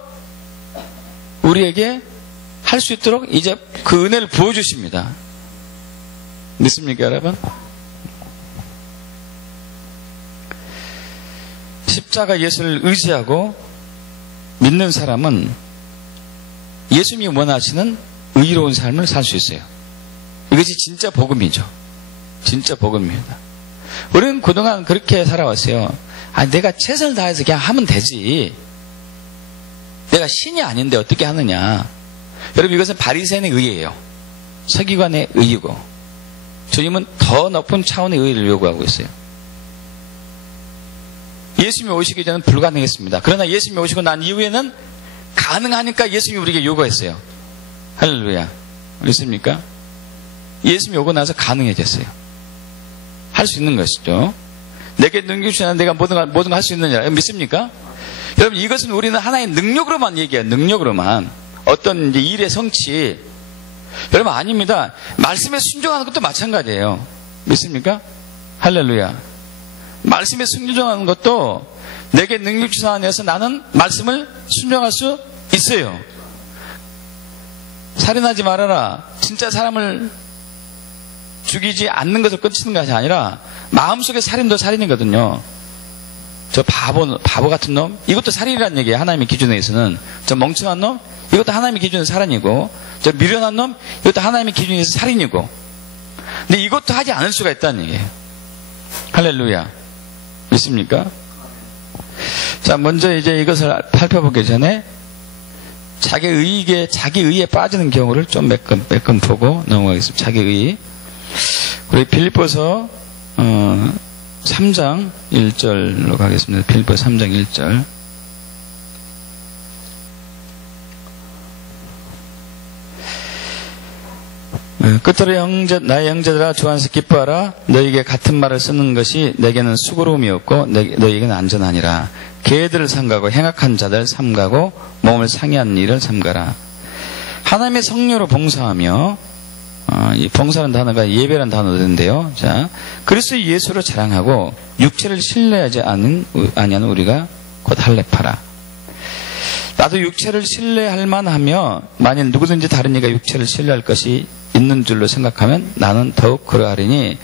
우리에게 할 수 있도록 이제 그 은혜를 부어주십니다. 믿습니까, 여러분? 십자가 예수를 의지하고 믿는 사람은 예수님이 원하시는 의로운 삶을 살 수 있어요. 이것이 진짜 복음이죠. 진짜 복음입니다. 우리는 그동안 그렇게 살아왔어요. 내가 최선을 다해서 그냥 하면 되지. 내가 신이 아닌데 어떻게 하느냐. 여러분, 이것은 바리새인의 의예요. 서기관의 의이고, 주님은 더 높은 차원의 의를 요구하고 있어요. 예수님이 오시기 전에는 불가능했습니다. 그러나 예수님이 오시고 난 이후에는 가능하니까 예수님이 우리에게 요구했어요. 할렐루야. 믿습니까? 예수님이 오고 나서 가능해졌어요. 할 수 있는 것이죠. 내게 능력주시나 내가 모든 걸 할 수 있느냐. 믿습니까? 여러분, 이것은 우리는 하나의 능력으로만 얘기해요. 능력으로만. 어떤 이제 일의 성취. 여러분, 아닙니다. 말씀에 순종하는 것도 마찬가지예요. 믿습니까? 할렐루야. 말씀에 순종하는 것도 내게 능력 주사 안에서 나는 말씀을 순종할 수 있어요. 살인하지 말아라. 진짜 사람을 죽이지 않는 것을 끝이는 것이 아니라 마음속의 살인도 살인이거든요. 저 바보 같은 놈, 이것도 살인이라는 얘기예요. 하나님의 기준에서는. 저 멍청한 놈, 이것도 하나님의 기준에서 살인이고, 저 미련한 놈, 이것도 하나님의 기준에서 살인이고. 근데 이것도 하지 않을 수가 있다는 얘기예요. 할렐루야. 믿습니까? 자, 먼저 이제 이것을 살펴보기 전에 자기 의에 빠지는 경우를 좀 몇 건 보고 넘어가겠습니다. 자기 의. 우리 빌립보서 3장 1절로 가겠습니다. 빌립보서 3장 1절. 끝으로 나의 형제들아, 주 안에서 기뻐하라. 너희에게 같은 말을 쓰는 것이 내게는 수고로움이었고 너희에게는 안전하니라. 계들을 삼가고 행악한 자들 삼가고 몸을 상해하는 일을 삼가라. 하나님의 성령으로 봉사하며, 이 봉사라는 단어가 예배라는 단어인데요. 자, 그리스도 예수를 자랑하고 육체를 신뢰하지 아니하는 우리가 곧 할례파라. 나도 육체를 신뢰할 만하며 만일 누구든지 다른 이가 육체를 신뢰할 것이 있는 줄로 생각하면 나는 더욱 그러하리니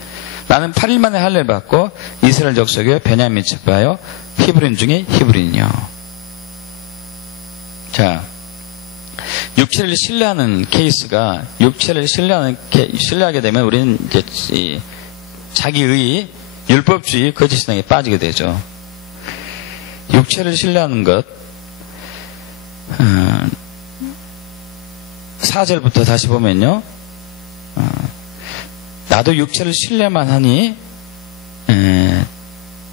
나는 8일 만에 할례를 받고 이스라엘 족속에 베냐민 첩하여 히브리인 중에 히브리인이요. 자, 육체를 신뢰하는 케이스가, 육체를 신뢰하게 되면 우리는 이제 자기의 율법주의 거짓신앙에 빠지게 되죠. 육체를 신뢰하는 것, 4절부터 다시 보면요. 나도 육체를 신뢰만 하니,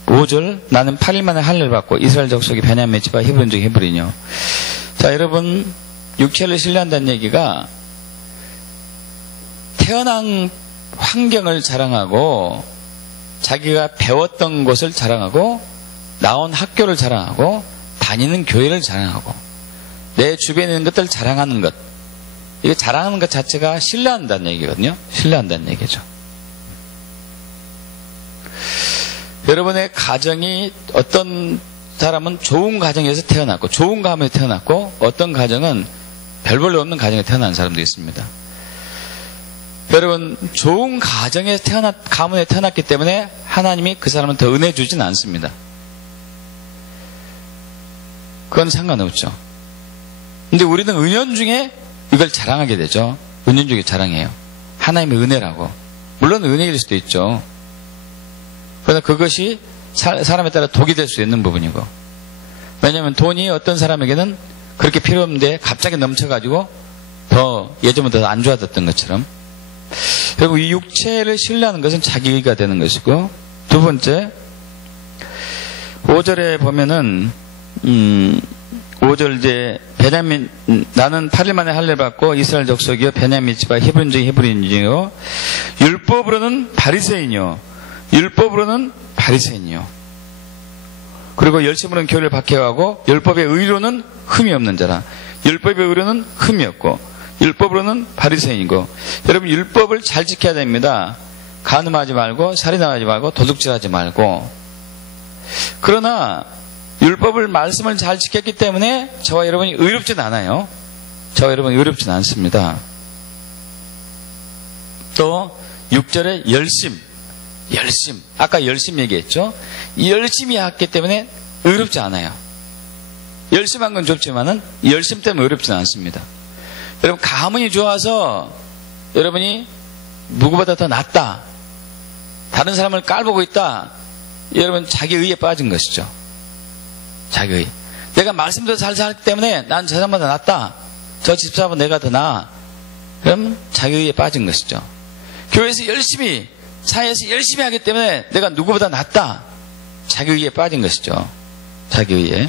5절, 나는 8일 만에 할례를 받고 이스라엘 족속이 베냐민 첩하 히브리인 중에 히브리인이요. 자, 여러분, 육체를 신뢰한다는 얘기가 태어난 환경을 자랑하고 자기가 배웠던 곳을 자랑하고 나온 학교를 자랑하고 다니는 교회를 자랑하고 내 주변에 있는 것들을 자랑하는 것, 이거 자랑하는 것 자체가 신뢰한다는 얘기거든요. 신뢰한다는 얘기죠. 여러분의 가정이, 어떤 사람은 좋은 가정에서 태어났고 좋은 가문에 태어났고 어떤 가정은 별 볼일 없는 가정에 태어난 사람도 있습니다. 여러분, 좋은 가문에 태어났기 때문에 하나님이 그 사람은 더 은혜 주진 않습니다. 그건 상관없죠. 근데 우리는 은연중에 이걸 자랑하게 되죠. 은연중에 자랑해요. 하나님의 은혜라고. 물론 은혜일 수도 있죠. 그러나 그것이 사람에 따라 독이 될 수 있는 부분이고. 왜냐하면 돈이 어떤 사람에게는 그렇게 필요 없는데 갑자기 넘쳐가지고 더 예전보다 더 안 좋아졌던 것처럼. 그리고 이 육체를 신뢰하는 것은 자기의가 되는 것이고, 두 번째 5절에 보면은 5절 이제 베냐민 나는 8일 만에 할례 받고 이스라엘 족속이요 베냐민 집안 히브리인 중 히브리인이요 율법으로는 바리새인이요 율법으로는 바리새인이요 그리고 열심으로는 교회를 박해하고 율법의 의로는 흠이 없는 자라. 율법의 의로는 흠이 없고 율법으로는 바리새인이고. 여러분 율법을 잘 지켜야 됩니다. 간음하지 말고 살인하지 말고 도둑질하지 말고. 그러나 율법을 말씀을 잘 지켰기 때문에 저와 여러분이 의롭진 않아요. 저와 여러분이 의롭진 않습니다. 또 6절에 열심. 아까 열심 얘기했죠. 열심히 했기 때문에 의롭지 않아요. 열심한 건 좋지만은 열심 때문에 의롭지는 않습니다. 여러분 가문이 좋아서 여러분이 누구보다 더 낫다, 다른 사람을 깔보고 있다, 여러분 자기 의에 빠진 것이죠. 자기 의. 내가 말씀도 잘 살기 때문에 난 저 사람보다 낫다, 저 집사보다 내가 더 나아. 그럼 자기 의에 빠진 것이죠. 교회에서 열심히, 사회에서 열심히 하기 때문에 내가 누구보다 낫다, 자기 의에 빠진 것이죠. 자기 의에.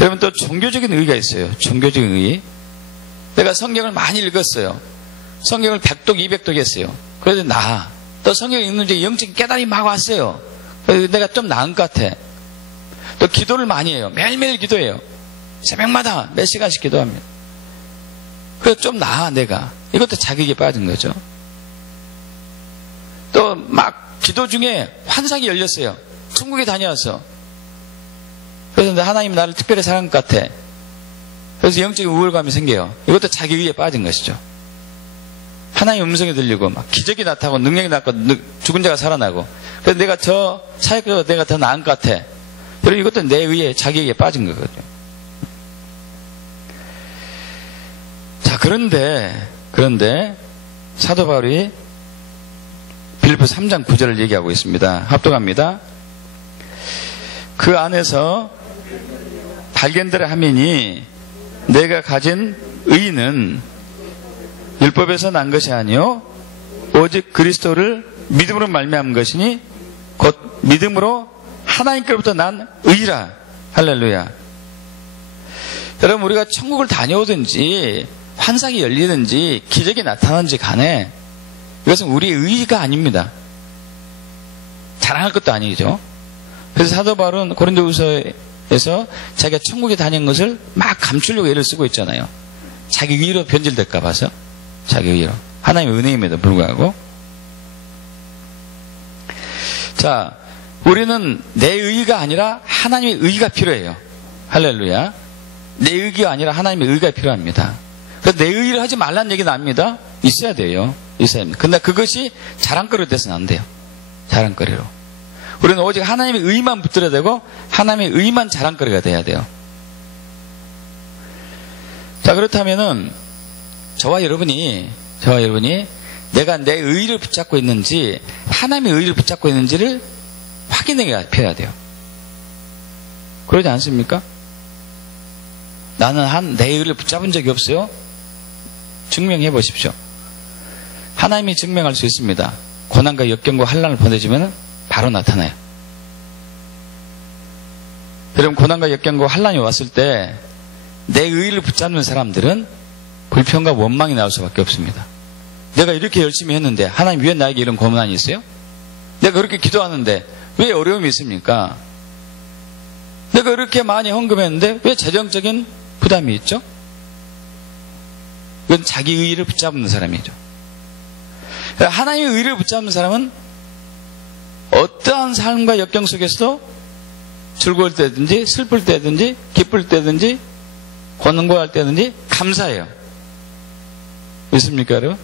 여러분 또 종교적인 의가 있어요. 종교적인 의. 내가 성경을 많이 읽었어요. 성경을 100독 200독 했어요. 그래도 나아. 또 성경 읽는데 영적인 깨달음이 막 왔어요. 그래서 내가 좀 나은 것 같아. 또 기도를 많이 해요. 매일매일 기도해요. 새벽마다 몇 시간씩 기도합니다. 그래서 좀 나아 내가. 이것도 자기에게 빠진 거죠. 또 막 기도 중에 환상이 열렸어요. 천국에 다녀왔어. 그래서 하나님 나를 특별히 사랑한 것 같아. 그래서 영적인 우울감이 생겨요. 이것도 자기 의에 빠진 것이죠. 하나님 음성이 들리고 막 기적이 나타나고 능력이 나타나고 죽은 자가 살아나고. 그래서 내가 저 사역보다 내가 더 나은 것 같아. 여러분 이것도 내 의에, 자기 의에 빠진 거거든요. 자, 그런데 사도 바울이 빌립보 3장 9절을 얘기하고 있습니다. 합독합니다. 그 안에서 발견될 하미니 내가 가진 의는 율법에서 난 것이 아니요 오직 그리스도를 믿음으로 말미암은 것이니 곧 믿음으로 하나님께로부터 난 의라. 할렐루야. 여러분 우리가 천국을 다녀오든지 환상이 열리든지 기적이 나타나든지 간에 이것은 우리의 의의가 아닙니다. 자랑할 것도 아니죠. 그래서 사도 바울은 고린도후서에서 자기가 천국에 다닌 것을 막 감추려고 애를 쓰고 있잖아요. 자기 의의로 변질될까 봐서. 자기 의의로. 하나님의 은혜임에도 불구하고. 자, 우리는 내 의의가 아니라 하나님의 의의가 필요해요. 할렐루야. 내 의의가 아니라 하나님의 의의가 필요합니다. 그래서 내 의의를 하지 말라는 얘기는 아닙니다. 있어야 돼요. 있어야 합니다. 근데 그것이 자랑거리로 돼서는 안 돼요. 자랑거리로. 우리는 오직 하나님의 의의만 붙들어야 되고 하나님의 의의만 자랑거리가 돼야 돼요. 자, 그렇다면은 저와 여러분이 내가 내 의의를 붙잡고 있는지 하나님의 의의를 붙잡고 있는지를 확인해야 돼요. 그러지 않습니까? 나는 내 의의를 붙잡은 적이 없어요. 증명해 보십시오. 하나님이 증명할 수 있습니다. 고난과 역경과 환난을 보내주면 바로 나타나요. 여러분 고난과 역경과 환난이 왔을 때 내 의의를 붙잡는 사람들은 불평과 원망이 나올 수밖에 없습니다. 내가 이렇게 열심히 했는데 하나님 왜 나에게 이런 고난이 있어요? 내가 그렇게 기도하는데 왜 어려움이 있습니까? 내가 그렇게 많이 헌금했는데 왜 재정적인 부담이 있죠? 이건 자기 의의를 붙잡는 사람이죠. 하나님의 의의를 붙잡는 사람은 어떠한 삶과 역경 속에서도 즐거울 때든지 슬플 때든지 기쁠 때든지 권고할 때든지 감사해요. 있습니까 여러분?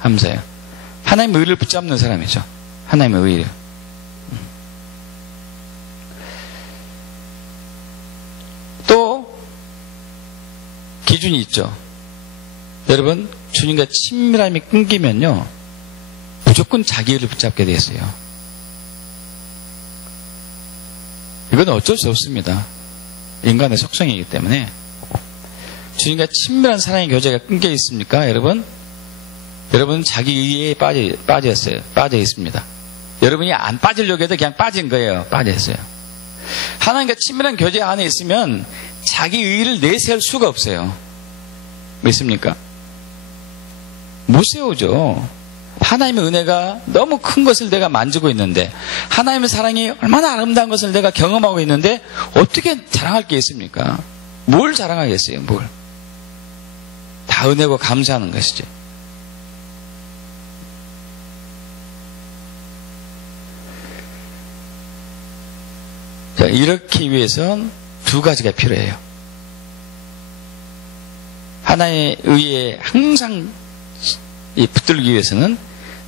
감사해요. 하나님의 의의를 붙잡는 사람이죠. 하나님의 의의를. 또 기준이 있죠. 여러분, 주님과 친밀함이 끊기면요, 무조건 자기 의를 붙잡게 돼 있어요. 이건 어쩔 수 없습니다. 인간의 속성이기 때문에. 주님과 친밀한 사랑의 교제가 끊겨 있습니까, 여러분? 여러분은 자기 의에 빠져 있습니다. 여러분이 안 빠지려고 해도 그냥 빠진 거예요. 빠져 있어요. 하나님과 친밀한 교제 안에 있으면 자기 의를 내세울 수가 없어요. 믿습니까? 못 세우죠. 하나님의 은혜가 너무 큰 것을 내가 만지고 있는데, 하나님의 사랑이 얼마나 아름다운 것을 내가 경험하고 있는데 어떻게 자랑할 게 있습니까? 뭘 자랑하겠어요? 뭘? 다 은혜고 감사하는 것이지. 자, 이렇게 위해선 두 가지가 필요해요. 하나의 의에 항상 붙들기 위해서는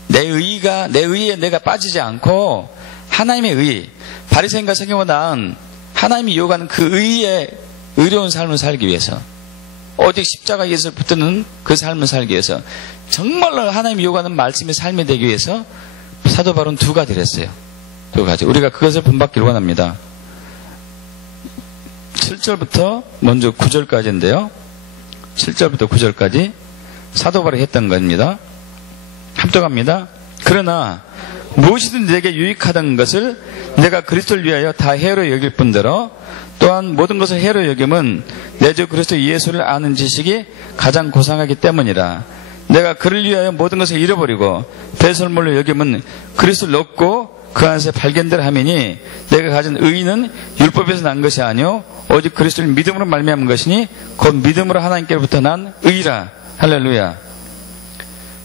내 의에 내가 빠지지 않고 하나님의 의, 바리새인과 서기관보다 하나님이 요구하는 그 의에 의로운 삶을 살기 위해서, 오직 십자가 예수를 붙드는 그 삶을 살기 위해서, 정말로 하나님이 요구하는 말씀의 삶이 되기 위해서 사도 바울은 두 가지를 했어요. 두 가지. 우리가 그것을 본받기를 원합니다. 7절부터 먼저 9절까지인데요. 7절부터 9절까지 사도 바울이 했던 겁니다. 합독합니다. 그러나 무엇이든 내게 유익하던 것을 내가 그리스도를 위하여 다 해로 여길 뿐더러 또한 모든 것을 해로 여김은 내 주 그리스도 예수를 아는 지식이 가장 고상하기 때문이라. 내가 그를 위하여 모든 것을 잃어버리고 배설물로 여김은 그리스도를 얻고 그 안에서 발견될 함이니 내가 가진 의는 율법에서 난 것이 아니요 오직 그리스도를 믿음으로 말미암은 것이니 곧 믿음으로 하나님께로부터 난 의라. 할렐루야.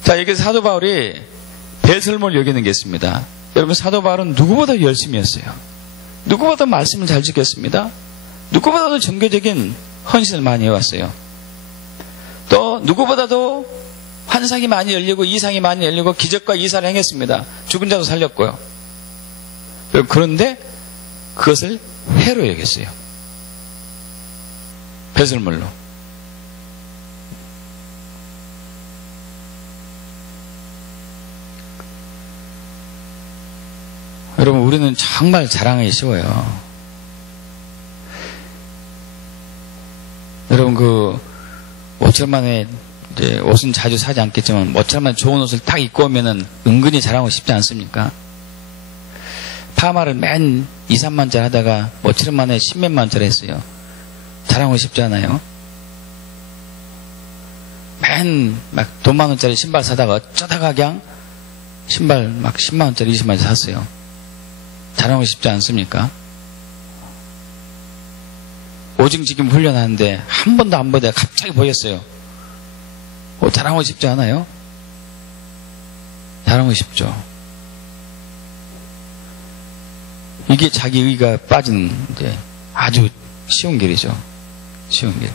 자, 여기서 사도 바울이 배설물을 여기는 게 있습니다. 여러분, 사도 바울은 누구보다 열심히 했어요. 누구보다 말씀을 잘 지켰습니다. 누구보다도 종교적인 헌신을 많이 해왔어요. 또 누구보다도 환상이 많이 열리고 이상이 많이 열리고 기적과 이사를 행했습니다. 죽은 자도 살렸고요. 그런데 그것을 해로 여겼어요. 배설물로. 여러분, 우리는 정말 자랑하기 쉬워요. 여러분, 모처럼 만에, 이제 옷은 자주 사지 않겠지만, 모처럼 만에 좋은 옷을 딱 입고 오면은 은근히 자랑하고 싶지 않습니까? 파마를 맨 2, 3만짜리 하다가 모처럼 만에 10몇만짜리 했어요. 자랑하고 싶지 않아요? 맨 막 돈 많은짜리 신발 사다가 어쩌다가 그냥 신발 막 10만원짜리 20만원짜리 샀어요. 자랑하고 싶지 않습니까? 오직 지금 훈련하는데 한 번도 안 보다가 갑자기 보였어요. 자랑하고 싶지 않아요? 자랑하고 싶죠. 이게 자기 의가 빠진 이제 아주 쉬운 길이죠. 쉬운 길.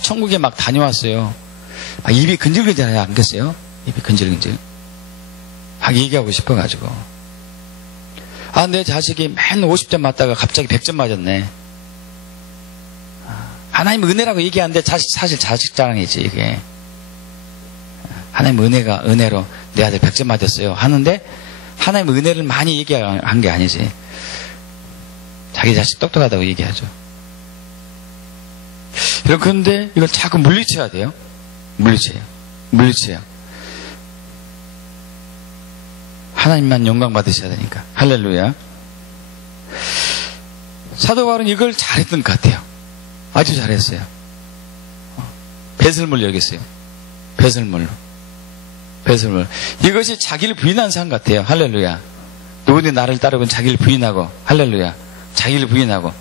천국에 막 다녀왔어요. 입이 근질근질하지 않겠어요? 입이 근질근질. 막 얘기하고 싶어가지고. 내 자식이 맨 50점 맞다가 갑자기 100점 맞았네. 하나님 은혜라고 얘기하는데 사실 자식 자랑이지, 이게. 하나님 은혜로 내 아들 100점 맞았어요. 하는데, 하나님 은혜를 많이 얘기한 게 아니지. 자기 자식 똑똑하다고 얘기하죠. 그런데 이걸 자꾸 물리쳐야 돼요. 물리쳐요. 하나님만 영광 받으셔야 되니까. 할렐루야. 사도 바울은 이걸 잘했던 것 같아요. 아주 잘했어요. 배설물 여겼어요. 배설물. 이것이 자기를 부인한 삶 같아요. 할렐루야. 누구든지 나를 따르고 자기를 부인하고. 할렐루야. 자기를 부인하고.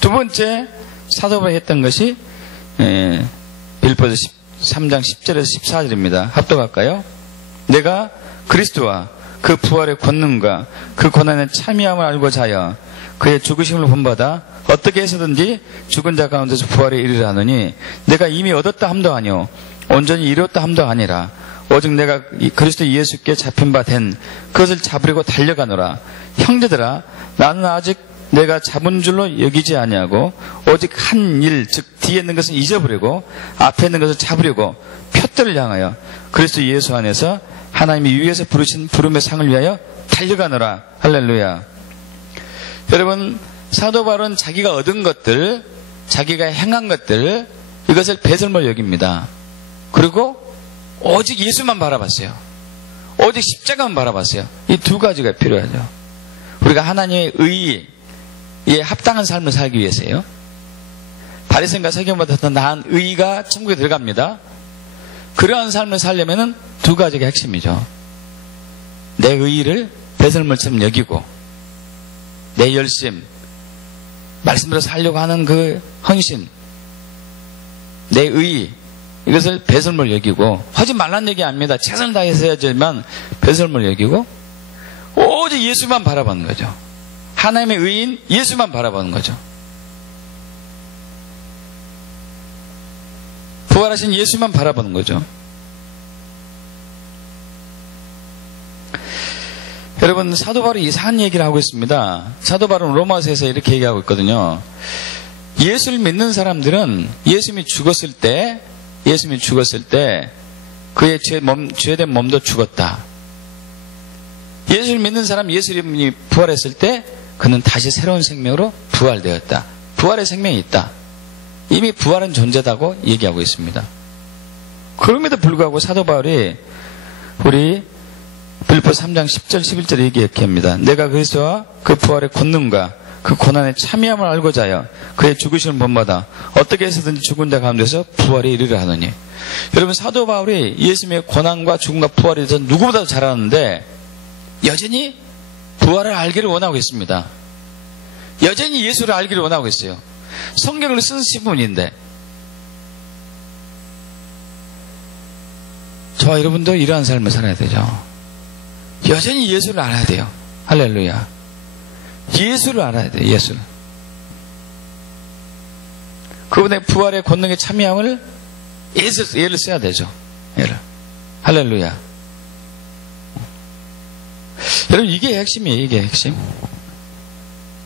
두 번째 사도 바울이 했던 것이 빌립보서 3장 10절에서 14절입니다. 합독할까요? 내가 그리스도와 그 부활의 권능과 그 고난의 참여함을 알고자 하여 그의 죽으심을 본받아 어떻게 해서든지 죽은 자 가운데서 부활에 이르려 하노니 내가 이미 얻었다 함도 아니요 온전히 이루었다 함도 아니라 오직 내가 그리스도 예수께 잡힌 바 된 그것을 잡으려고 달려가노라. 형제들아, 나는 아직 내가 잡은 줄로 여기지 아니하고 오직 한 일, 즉 뒤에 있는 것은 잊어버리고 앞에 있는 것을 잡으려고 표대를 향하여 그리스도 예수 안에서 하나님이 위에서 부르신 부름의 상을 위하여 달려가노라. 할렐루야. 여러분, 사도 바울은 자기가 얻은 것들, 자기가 행한 것들, 이것을 배설물 여깁니다. 그리고 오직 예수만 바라봤어요. 오직 십자가만 바라봤어요. 이 두 가지가 필요하죠. 우리가 하나님의 의에 합당한 삶을 살기 위해서요. 바리새인과 서기관보다 더 나은 의가 천국에 들어갑니다. 그러한 삶을 살려면은 두 가지가 핵심이죠. 내 의의를 배설물처럼 여기고 내 열심, 말씀대로 살려고 하는 그 헌신, 내 의의, 이것을 배설물 여기고, 하지 말란 얘기 아닙니다. 최선을 다해서 해야지만 배설물 여기고 오직 예수만 바라보는 거죠. 하나님의 의인 예수만 바라보는 거죠. 부활하신 예수만 바라보는 거죠. 여러분, 사도 바울이 이상한 얘기를 하고 있습니다. 사도 바울은 로마서에서 이렇게 얘기하고 있거든요. 예수를 믿는 사람들은 예수님이 죽었을 때 그의 죄된 몸도 죽었다. 예수를 믿는 사람, 예수님이 부활했을 때 그는 다시 새로운 생명으로 부활되었다. 부활의 생명이 있다. 이미 부활은 존재다고 얘기하고 있습니다. 그럼에도 불구하고 사도 바울이 우리 빌립보 3장 10절 11절에 얘기했게 합니다. 내가 그리스도와 그 부활의 권능과 그 고난의 참여함을 알고자 하여 그의 죽으심을 본받아 어떻게 해서든지 죽은 자 가운데서 부활에 이르려 하느니. 여러분, 사도 바울이 예수님의 고난과 죽음과 부활에 대해서 누구보다도 잘 아는데 여전히 부활을 알기를 원하고 있습니다. 여전히 예수를 알기를 원하고 있어요. 성경을 쓰신 분인데. 저와 여러분도 이러한 삶을 살아야 되죠. 여전히 예수를 알아야 돼요. 할렐루야. 예수를 알아야 돼요. 예수를. 그분의 부활의 권능에 참여함을 예를 써야 되죠. 예를. 할렐루야. 여러분, 이게 핵심이에요. 이게 핵심.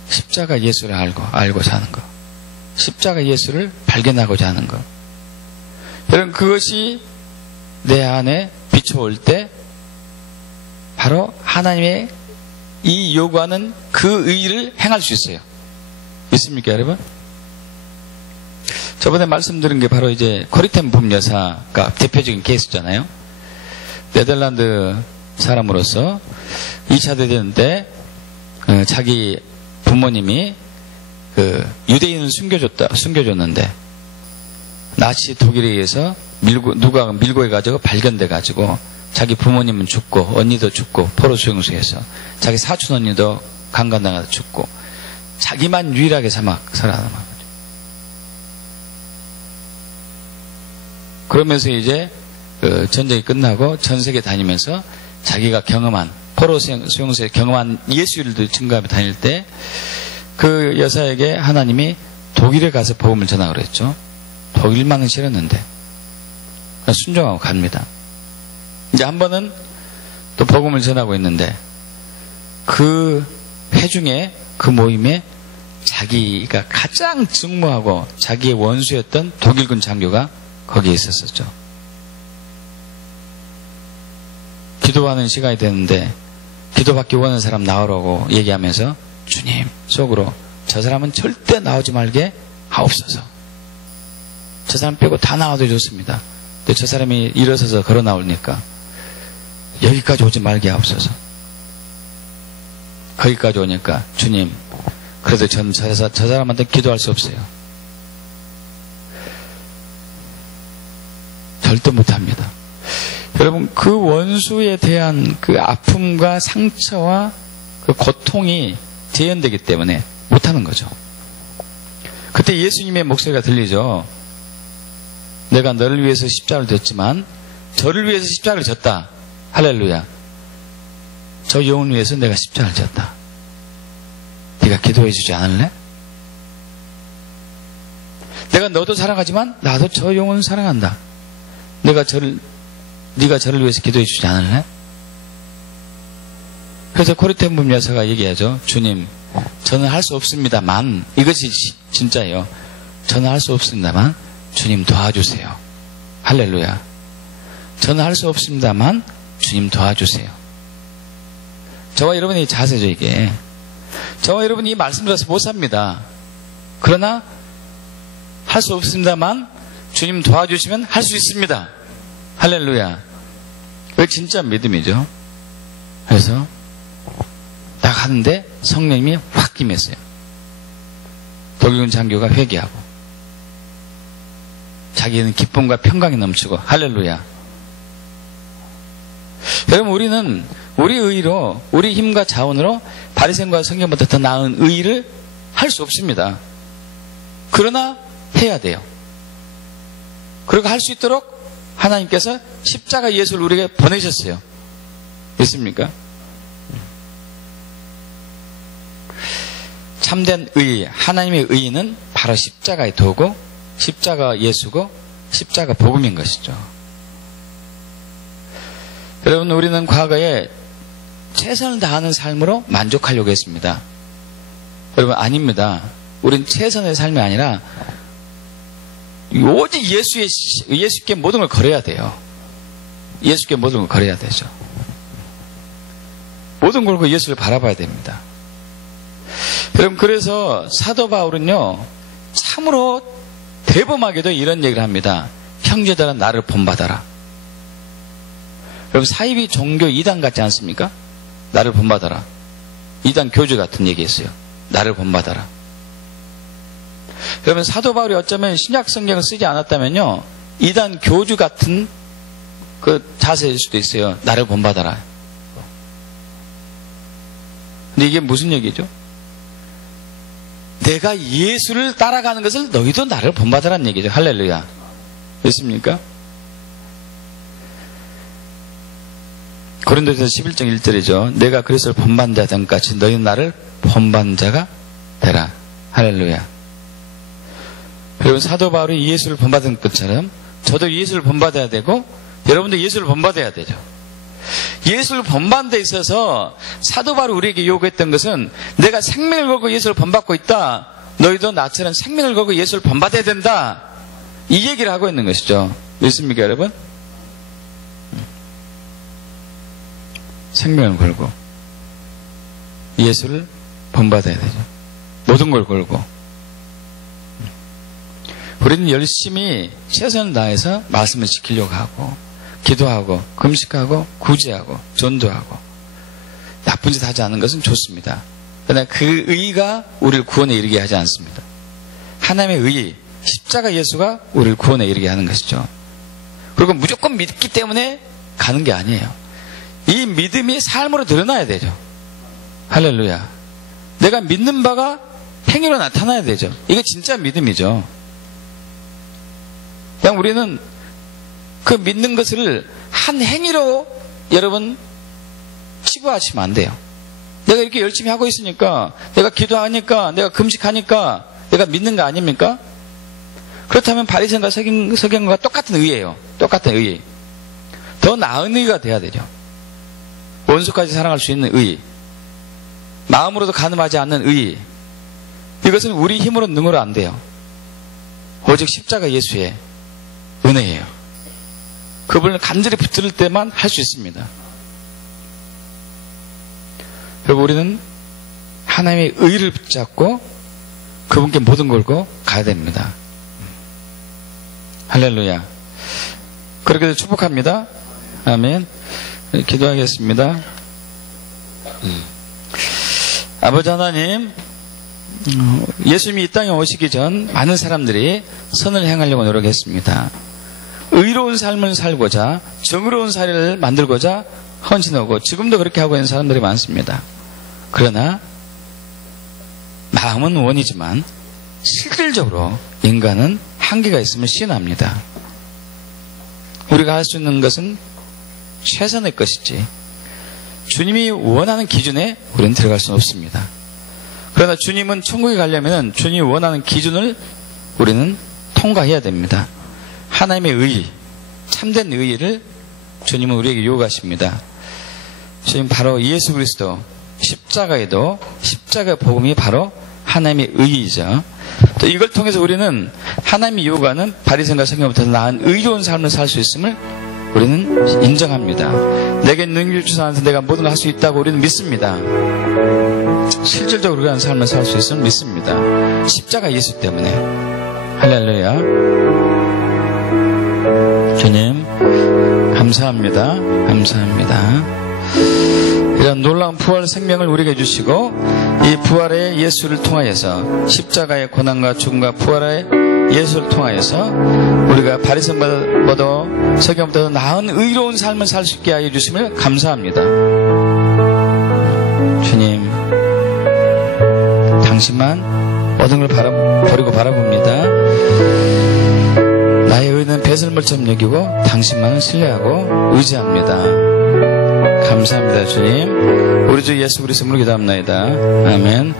십자가 예수를 알고자 하는 거. 십자가 예수를 발견하고자 하는 거. 여러분, 그것이 내 안에 비춰올 때 바로 하나님의 이 요구하는 그 의의를 행할 수 있어요. 믿습니까, 여러분? 저번에 말씀드린 게 바로 이제 코리템 범여사가 대표적인 케이스잖아요. 네덜란드 사람으로서 2차 대전 때 자기 부모님이 유대인을 숨겨줬는데 나치 독일에 의해서 누가 밀고 해가지고 발견돼가지고 자기 부모님은 죽고 언니도 죽고 포로 수용소에서 자기 사촌 언니도 강간당해서 죽고 자기만 유일하게 살아남은 거죠. 그러면서 이제 전쟁이 끝나고 전 세계 다니면서 자기가 경험한 포로 수용소에 경험한 예수 일들 증거하며 다닐 때 그 여사에게 하나님이 독일에 가서 복음을 전하라고 그랬죠. 독일만은 싫었는데 순종하고 갑니다. 이제 한 번은 또 복음을 전하고 있는데 그 회중에 그 모임에 자기가 가장 증오하고 자기의 원수였던 독일군 장교가 거기에 있었었죠. 기도하는 시간이 됐는데 기도받기 원하는 사람 나오라고 얘기하면서 주님 속으로 저 사람은 절대 나오지 말게 하옵소서. 저 사람 빼고 다 나와도 좋습니다. 근데 저 사람이 일어서서 걸어 나오니까 여기까지 오지 말게 하옵소서. 거기까지 오니까 주님 그래도 전 저 사람한테 기도할 수 없어요. 절대 못합니다. 여러분, 그 원수에 대한 그 아픔과 상처와 그 고통이 재현되기 때문에 못하는 거죠. 그때 예수님의 목소리가 들리죠. 내가 너를 위해서 십자가를 졌지만 저를 위해서 십자가를 졌다. 할렐루야. 저 영혼을 위해서 내가 십자가를 졌다. 네가 기도해 주지 않을래? 내가 너도 사랑하지만 나도 저 영혼을 사랑한다. 네가 저를 위해서 기도해 주지 않을래? 그래서 코리템 범여사가 얘기하죠. 주님, 저는 할 수 없습니다만, 이것이 진짜예요. 저는 할 수 없습니다만 주님 도와주세요. 할렐루야. 저는 할 수 없습니다만 주님 도와주세요. 저와 여러분의 자세죠, 이게. 저와 여러분이 이 말씀 들어서 못 삽니다. 그러나 할 수 없습니다만 주님 도와주시면 할 수 있습니다. 할렐루야. 그게 진짜 믿음이죠. 그래서 딱 하는데 성령님이 확 임했어요. 독일군 장교가 회개하고 자기는 기쁨과 평강이 넘치고. 할렐루야. 여러분, 우리는 우리 의로, 우리 힘과 자원으로 바리새인과 성경보다 더 나은 의를 할 수 없습니다. 그러나 해야 돼요. 그리고 할 수 있도록 하나님께서 십자가 예수를 우리에게 보내셨어요. 있습니까? 참된 의, 하나님의 의는 바로 십자가의 도고, 십자가 예수고, 십자가 복음인 것이죠. 여러분, 우리는 과거에 최선을 다하는 삶으로 만족하려고 했습니다. 여러분, 아닙니다. 우린 최선의 삶이 아니라 오직 예수께 모든 걸 걸어야 돼요. 예수께 모든 걸 걸어야 되죠. 모든 걸 걸고 예수를 바라봐야 됩니다. 여러분, 그래서 사도 바울은요, 참으로 대범하게도 이런 얘기를 합니다. 형제들아, 나를 본받아라. 여러분, 사이비 종교 이단 같지 않습니까? 나를 본받아라. 이단 교주 같은 얘기했어요. 나를 본받아라. 여러분, 사도 바울이 어쩌면 신약 성경을 쓰지 않았다면요, 이단 교주 같은 그 자세일 수도 있어요. 나를 본받아라. 근데 이게 무슨 얘기죠? 내가 예수를 따라가는 것을 너희도 나를 본받아라는 얘기죠. 할렐루야. 됐습니까? 고린도전서 11장 1절이죠. 내가 그리스도를 본받는 자된 같이 너희는 나를 본받는 자가 되라. 할렐루야. 여러분, 사도 바울이 예수를 본받은 것처럼 저도 예수를 본받아야 되고 여러분도 예수를 본받아야 되죠. 예수를 본받는 데 있어서 사도 바울이 우리에게 요구했던 것은 내가 생명을 걸고 예수를 본받고 있다. 너희도 나처럼 생명을 걸고 예수를 본받아야 된다. 이 얘기를 하고 있는 것이죠. 믿습니까, 여러분? 생명을 걸고 예수를 본받아야 되죠. 모든 걸 걸고. 우리는 열심히 최선을 다해서 말씀을 지키려고 하고, 기도하고, 금식하고, 구제하고, 전도하고, 나쁜 짓 하지 않는 것은 좋습니다. 그러나 그 의가 우리를 구원에 이르게 하지 않습니다. 하나님의 의, 십자가 예수가 우리를 구원에 이르게 하는 것이죠. 그리고 무조건 믿기 때문에 가는 게 아니에요. 이 믿음이 삶으로 드러나야 되죠. 할렐루야. 내가 믿는 바가 행위로 나타나야 되죠. 이게 진짜 믿음이죠. 그냥 우리는 그 믿는 것을 한 행위로 여러분 치부하시면 안 돼요. 내가 이렇게 열심히 하고 있으니까, 내가 기도하니까, 내가 금식하니까 내가 믿는 거 아닙니까? 그렇다면 바리새인과 서기관과 똑같은 의예요. 똑같은 의. 더 나은 의가 돼야 되죠. 원수까지 사랑할 수 있는 의, 마음으로도 가늠하지 않는 의. 이것은 우리 힘으로 능으로 안 돼요. 오직 십자가 예수의 은혜예요. 그분을 간절히 붙들 때만 할 수 있습니다. 그리고 우리는 하나님의 의를 붙잡고 그분께 모든 걸 걸고 가야 됩니다. 할렐루야. 그렇게 축복합니다. 아멘. 기도하겠습니다. 아버지 하나님, 예수님이 이 땅에 오시기 전 많은 사람들이 선을 행하려고 노력했습니다. 의로운 삶을 살고자, 정의로운 사회를 만들고자 헌신하고, 지금도 그렇게 하고 있는 사람들이 많습니다. 그러나 마음은 원이지만 실질적으로 인간은 한계가 있으면 시인합니다. 우리가 할 수 있는 것은 최선의 것이지 주님이 원하는 기준에 우리는 들어갈 수는 없습니다. 그러나 주님은 천국에 가려면 주님이 원하는 기준을 우리는 통과해야 됩니다. 하나님의 의, 참된 의를 주님은 우리에게 요구하십니다. 주님, 바로 예수 그리스도, 십자가에도 십자가 복음이 바로 하나님의 의이죠. 또 이걸 통해서 우리는 하나님이 요구하는 바리새인과 서기관보다 나은 의로운 삶을 살 수 있음을 우리는 인정합니다. 내게 능력을 주신 하나님께서 내가 모든 걸 할 수 있다고 우리는 믿습니다. 실질적으로 그런 삶을 살 수 있음을 믿습니다. 십자가 예수 때문에. 할렐루야. 주님 감사합니다. 감사합니다. 이런 놀라운 부활 생명을 우리에게 주시고 이 부활의 예수를 통하여서 십자가의 고난과 죽음과 부활의 예수를 통하여서 우리가 바리새인보다 서기관보다 나은 의로운 삶을 살 수 있게 하여 주심을 감사합니다. 주님 당신만 모든 걸 버리고 바라봅니다. 나의 의는 배설물처럼 여기고 당신만을 신뢰하고 의지합니다. 감사합니다. 주님 우리 주 예수 그리스도로 기도합나이다. 아멘.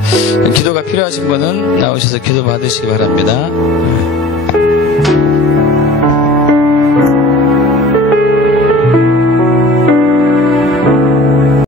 기도가 필요하신 분은 나오셔서 기도 받으시기 바랍니다.